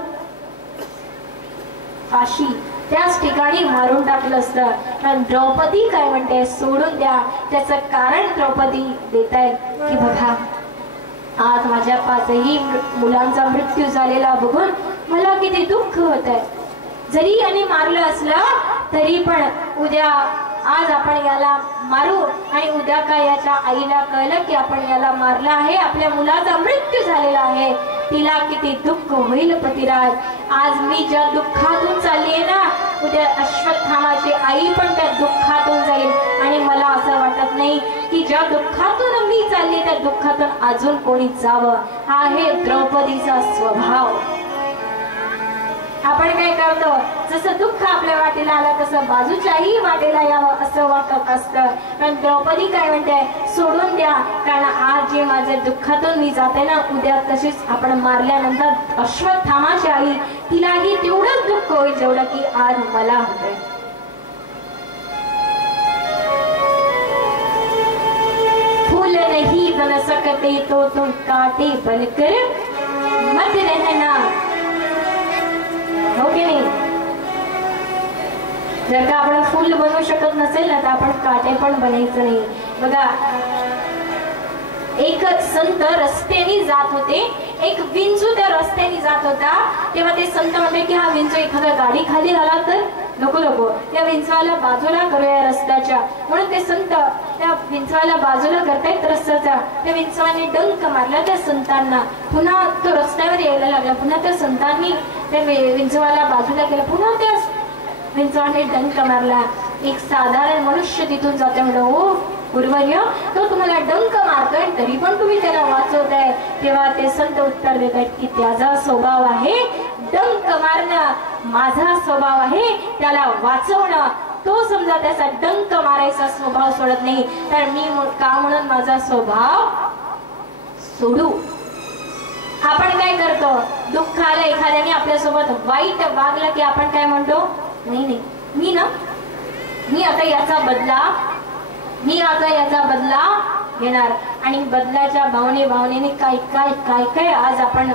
फाशी. त्याच ठिकाणी मारून टाकलं असतं. पण द्रौपदी काय म्हणते? सोडून द्या. त्याचं कारण द्रौपदी देत आहे की बघा, आज माझ्या 5ही मुलांचा मृत्यू झालेला बघून मला किती दुःख होत आहे. जरी याने मारलं असलं तरी पण उद्या आज आपण याला मारू आणि उद्या काय याच्या आईला कळलं की आपण याला मारलं आहे, आपल्या मुलाचा मृत्यू झालेला आहे, तिला किती दुःख होईल पतिराज. आज मी ज्या दुःखातून चालली आहे ना, उद्या अश्वत्थामाची आई पण त्या दुःखातून जाईल. आणि मला असं वाटत नाही की ज्या दुःखातून मी चालली त्या दुःखातून अजून कोणी जावं. हा आहे द्रौपदीचा स्वभाव. आपण काय करतो? जसं दुःख आपल्या वाटेला आलं तसं बाजूच्याही वाटेला यावं असं वाटत असतं. पण द्रौपदी काय म्हणते? सोडून द्या. कारण आज जे माझ्या दुःखातून मी जाते ना, उद्या तशीच आपण मारल्यानंतर अश्वत्थामाची आई तिलाही तेवढंच दुःख होईल जेवढं की आज मला होतंय. फूल नहीं बन सकते तो तुम काटे बनकर मत रहना. हो की नाही? जर का आपण फुल बनवू शकत नसेल ना तर आपण काटे पण बनायचं नाही. बघा, एक संत रस्त्याने जात होते. एक विंचू त्या रस्त्याने जात होता. तेव्हा ते संत म्हणले की हा विंचू एखाद्या गाडी खाली आला तर नको, त्या विंचवाला बाजूला करूया रस्त्याच्या. म्हणून ते संत त्या विंचवाला बाजूला करतायत रस्त्याच्या. त्या विंचवाने डंक मारला त्या संतांना. पुन्हा तो रस्त्यावर यायला लागला. पुन्हा त्या संतांनी त्या विंचवाला बाजूला केलं. पुन्हा त्या विंचवाने डंक मारला. एक साधारण मनुष्य तिथून जाते म्हणलं, ओ गुरुवर्य, तो तुम्हाला डंक मारतोय तरी पण तुम्ही त्याला वाचवताय. तेव्हा ते संत उत्तर देत आहेत की त्याचा स्वभाव आहे डंक मारणं, माझा स्वभाव आहे त्याला वाचवणं. तो समजा त्याचा डंक मारायचा स्वभाव सोडत नाही तर मी का म्हणून माझा स्वभाव सोडू? आपण काय करतो? दुःख आलं, एखाद्याने आपल्यासोबत वाईट वागलं की आपण काय म्हणतो? नाही, मी आता याचा बदला घेणार. आणि बदलाच्या भावनेने काय आज आपण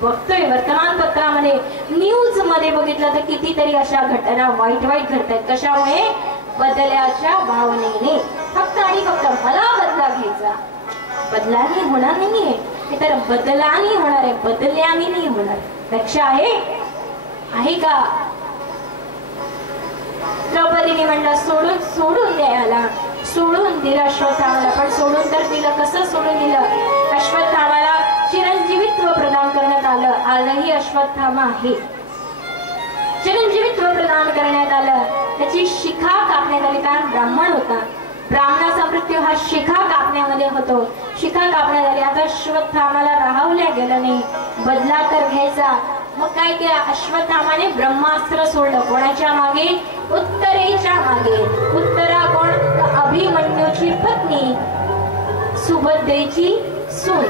बघतोय वर्तमानपत्रामध्ये, न्यूज मध्ये बघितलं तर कितीतरी अशा घटना वाईट घडतायत. कशामुळे? बदलाच्या भावनेने. फक्त आणि फक्त मला बदला घ्यायचा. बदलाने होणार नाहीये, हे तर बदलाने होणार आहे, बदल्याने नाही होणार. लक्ष आहे का? द्रौपदीने म्हणलं सोडून द्यायला. सोडून दिलं अश्वत्थामाला. पण सोडून तर दिलं. कसं सोडून दिलं? अश्वत्थामाला चिरंजीवित्व प्रदान करण्यात आलं. आजही अश्वत्थामा आहे. चिरंजीवित्व प्रदान करण्यात आलं. त्याची शिखा कापण्यात आली. कारण ब्राह्मण होता. ब्राह्मणाचा मृत्यू हा शिखा कापण्यामध्ये होतो. शिखा कापण्यात आली. आता अश्वत्थामाला राहवल्या गेलं नाही. बदला तर घ्यायचा. मग काय केलं? अश्वत्थामाने ब्रह्मास्त्र सोडलं. कोणाच्या मागे? उत्तरेच्या मागे. उत्तरा कोण? अभिमन्यूची पत्नी, सुभद्रेची सून.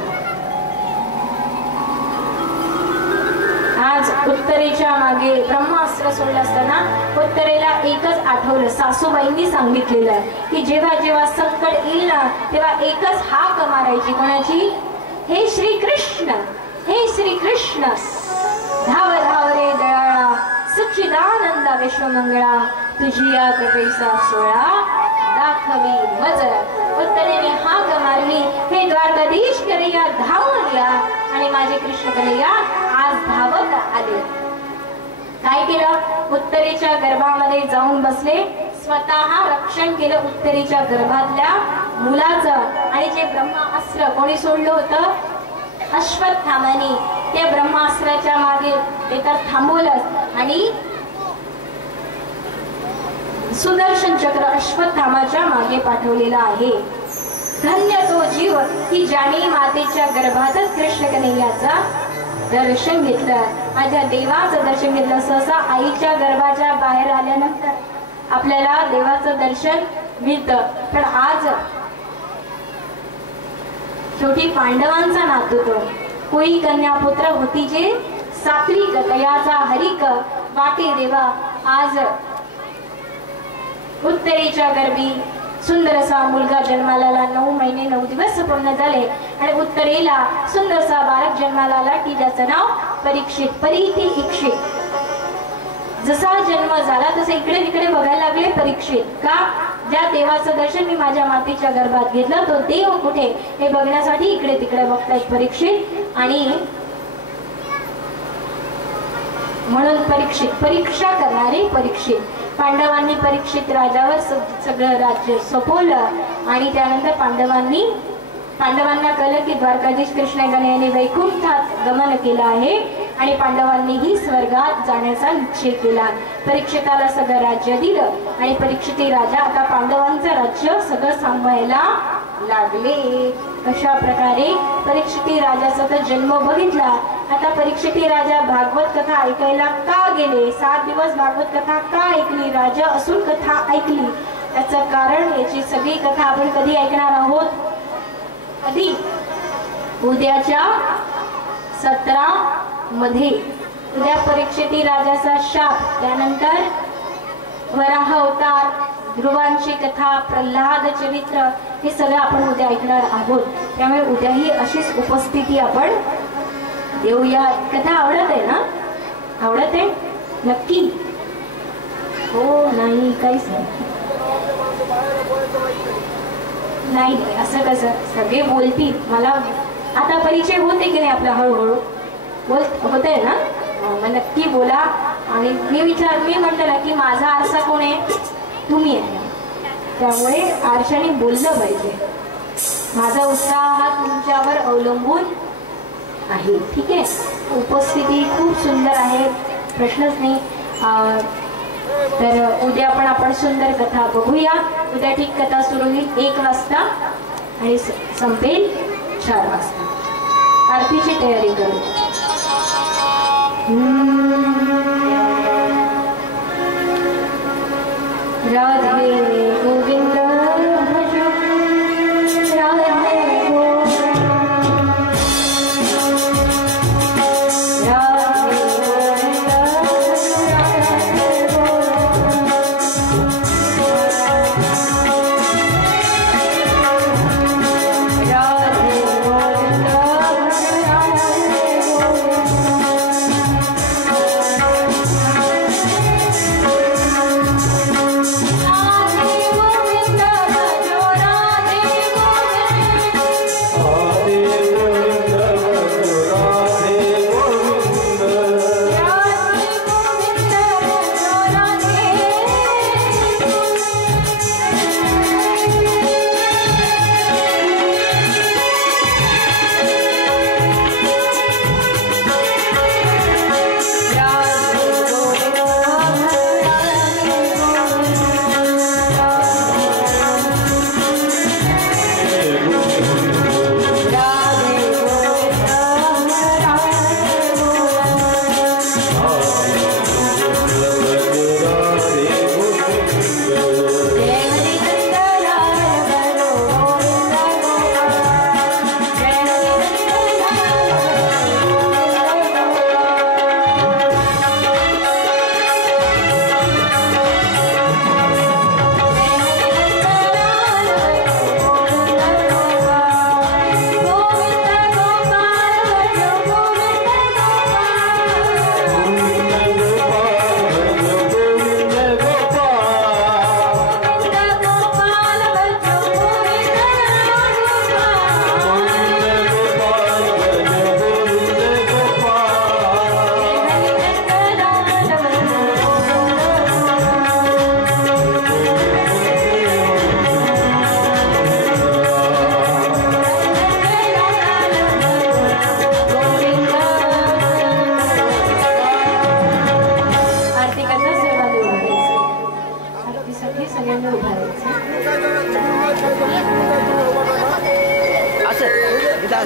आज उत्तरेच्या मागे ब्रह्मास्त्र सोडलं असताना उत्तरेला एकच आठवलं. सासूबाईंनी सांगितलेलं की जेव्हा संकट येईल ना तेव्हा एकच हाक मारायची. कोणाची? हे श्रीकृष्ण, हे श्रीकृष्ण. धाव धाव रे दयाळा सच्चिदानंद विश्वमंगळा तुझी या कृपेचा सोहळा दाखवी मज उत्तरेने हाक मारली हे द्वारकाधीश कन्हैया धावून या आणि माझे कृष्ण कन्हैया आज धावत आले. काय केलं? उत्तरेच्या गर्भामध्ये जाऊन बसले, स्वतः रक्षण केलं उत्तरेच्या गर्भातल्या मुलाचं. आणि जे ब्रह्मास्त्र कोणी सोडलं होतं? अश्वत्थामाने. त्या ब्रह्मास्त्राच्या मागे ते तर थांबवलं आणि सुदर्शन चक्र अश्वत्थामाच्या मागे पाठवलेला आहे. धन्य तो जीव की ज्याने मातेच्या गर्भातच कृष्ण कन्हैयाचा दर्शन घेतलं, माझ्या देवाचं दर्शन घेतलं. सहसा आईच्या गर्भाच्या बाहेर आल्यानंतर आपल्याला देवाचं दर्शन मिळतं, पण आज शेवटी पांडवांचा नातू तो. कोई कन्या पुत्र होती जे सात्विक दयाचा हरिक वाटे देवा. आज उत्तरेच्या गर्भी सुंदरसा मुलगा जन्माला आला. 9 महिने 9 दिवस पूर्ण झाले आणि उत्तरेला सुंदरसा बालक जन्माला आला की ज्याचं नाव परीक्षित, परीती इक्षित. जसा जन्म झाला तसे इकडे तिकडे बघायला लागले परीक्षित. का? ज्या देवाचं दर्शन मी माझ्या मातेच्या गर्भात घेतलं तो देव कुठे हे बघण्यासाठी इकडे तिकडे बघतायत परीक्षित. आणि म्हणून परीक्षित, परीक्षा करणारे परीक्षित. पांडवांनी परीक्षित राजावर सगळं राज्य सोपवलं आणि त्यानंतर पांडवांना कळलं की द्वारकाधीश कृष्ण कन्हैयाने वैकुंठात गमन केलं आहे आणि पांडवांनीही स्वर्गात जाण्याचा निश्चय केला. परीक्षिताला सगळं राज्य दिलं आणि परीक्षिती राजा आता पांडवांचं राज्य सगळं सांभाळायला लागले. अशा प्रकारे परीक्षिती राजाचा तर जन्म बघितला. आता परीक्षिती राजा भागवत कथा ऐकायला का गेले? 7 दिवस भागवत कथा का ऐकली? राजा असून कथा ऐकली. त्याचं कारण, याची सगळी कथा आपण कधी ऐकणार आहोत? कधी? उद्याच्या 17 मध्ये. उद्या परीक्षिती राजाचा शाप, त्यानंतर वराह अवतार, ध्रुवांची कथा, प्रल्हाद चरित्र, हे सगळं आपण उद्या ऐकणार आहोत. त्यामुळे उद्याही अशीच उपस्थिती आपण देऊया. कथा आवडत आहे ना? आवडत आहे नक्की? हो नाही काहीच नाही. असं कसं? सगळे बोलतील. मला आता परिचय होते की नाही आपला? हळूहळू होत आहे ना? मग नक्की बोला. आणि मी म्हटलं ना की माझा आरसा कोण आहे? तुम्ही आहे. त्यामुळे आरशाने बोललं पाहिजे. माझा उत्साह हा तुमच्यावर अवलंबून आहे. ठीक आहे? उपस्थिती खूप सुंदर आहे, प्रश्नच नाही. तर उद्या पण आपण सुंदर कथा बघूया. उद्या ठीक कथा सुरू होईल 1 वाजता आणि संपेल 4 वाजता. आरतीची तयारी करू. राधे गोविंद Radhe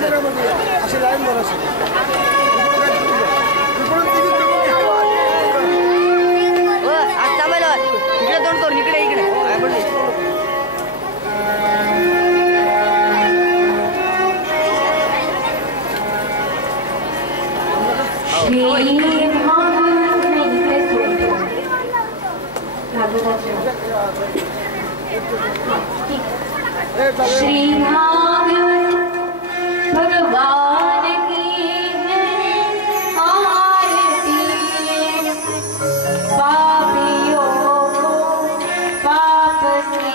अशी लाईन बरं आता मला इकडे तोंड करून इकडे इकडे काय बोलले श्री भागवत भगवान की है आरती पापियों को पाप से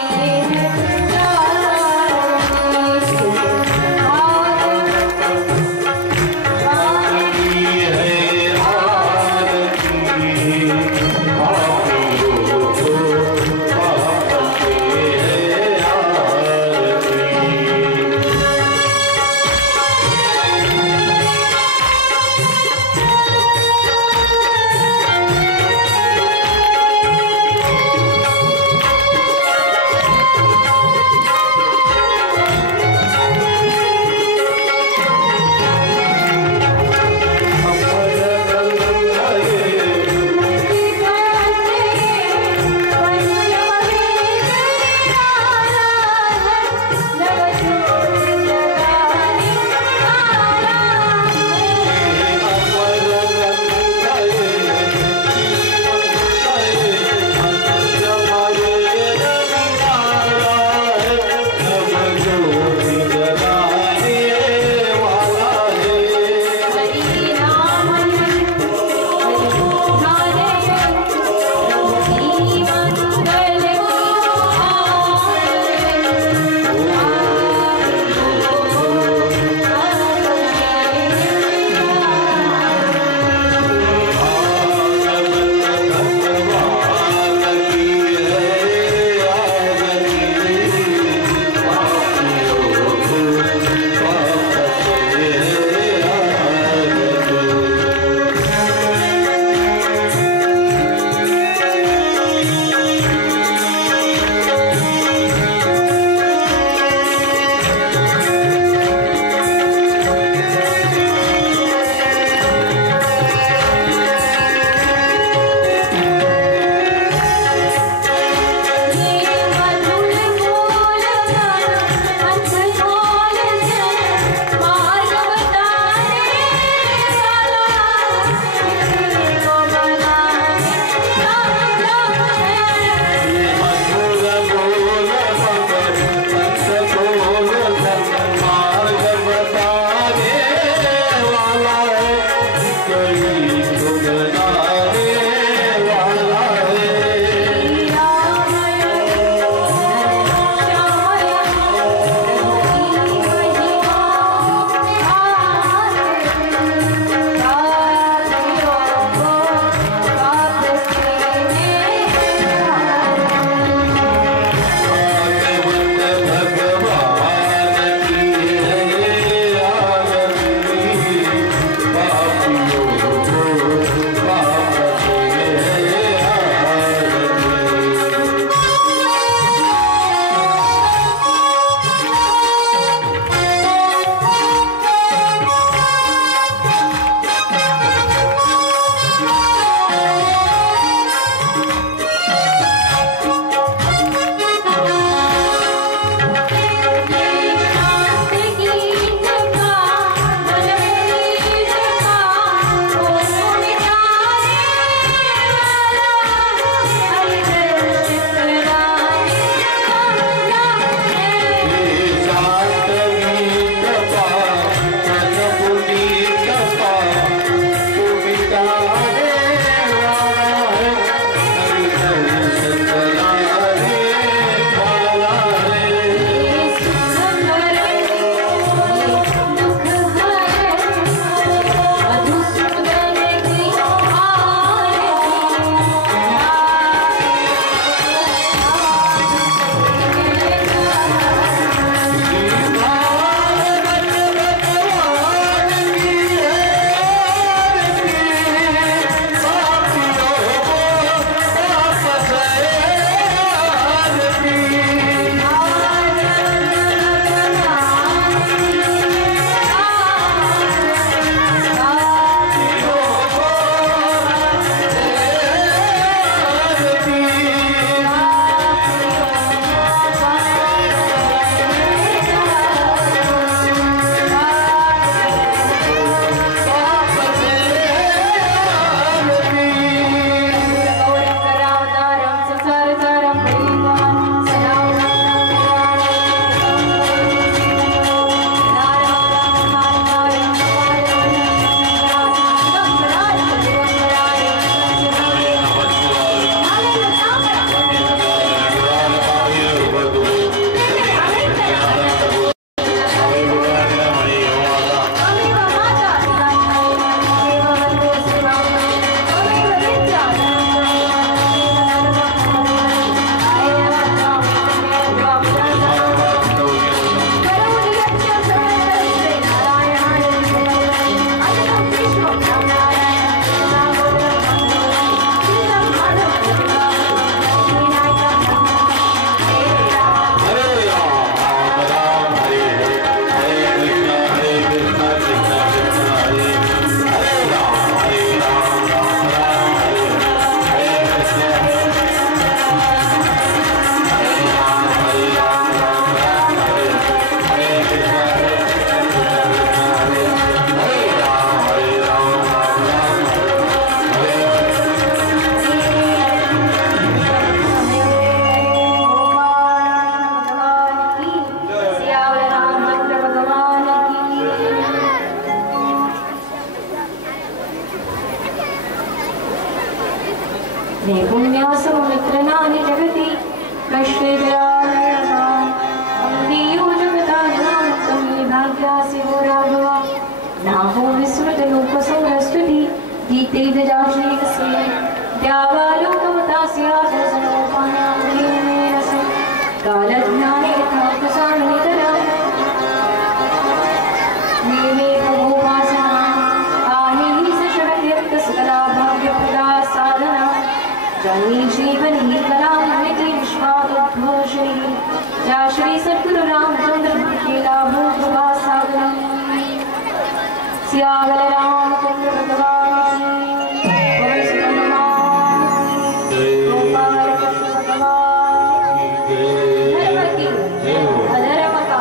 नैपुण्यासो मित्रनानि जगति कश्चिद्रामयणा अम्बियो जगदानामुक्तं विभाग्यासि वो राघव नाहो विस्मृतलोकसौरस्वती गीतेदजाश्रीकस्य द्यावालोकवतास्यादर्शनोपानामलीनमेरसि कालज्ञाने यथार्थसारनितरां निर्वेदोपासना आहिः सशक्त्यक्तसकला भाग्यप्रदा साधना जनी जीवनी कलामृति निष्पादोद्भवश्री या श्री सद्गुरु रामचंद्र के लाभो प्रभा साधना सियावल रामचंद्र भगवान की पवन सुत हनुमान गोपाल कृष्ण भगवान की अधर्म का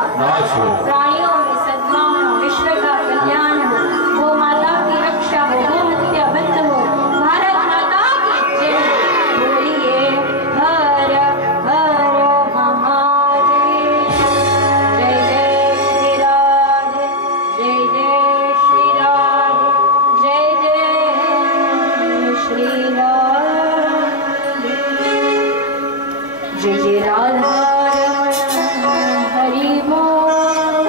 प्राणियों में सद्भावना विश्व का कल्याण हो गो माता की रक्षा हो गो हत्या बंद हो भारत माता की जय बोलिए हर हर महादेव जय जय श्री राधे जय जय श्री राधे जय जय श्री राधे जय जय राधा हरि बोल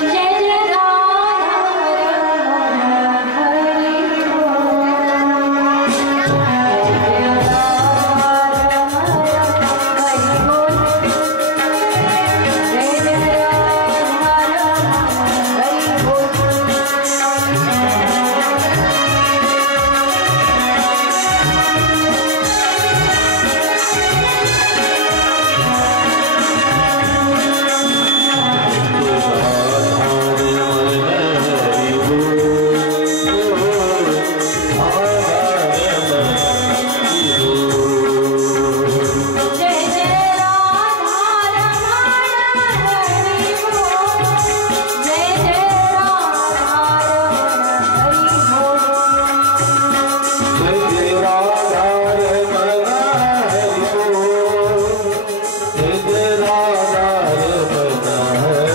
जय जय राधा हरि बोल जय जय राधा हरि बोल जय जय राधा हरि बोल जय जय राधा हरि बोल जय जय राधा हरि बोल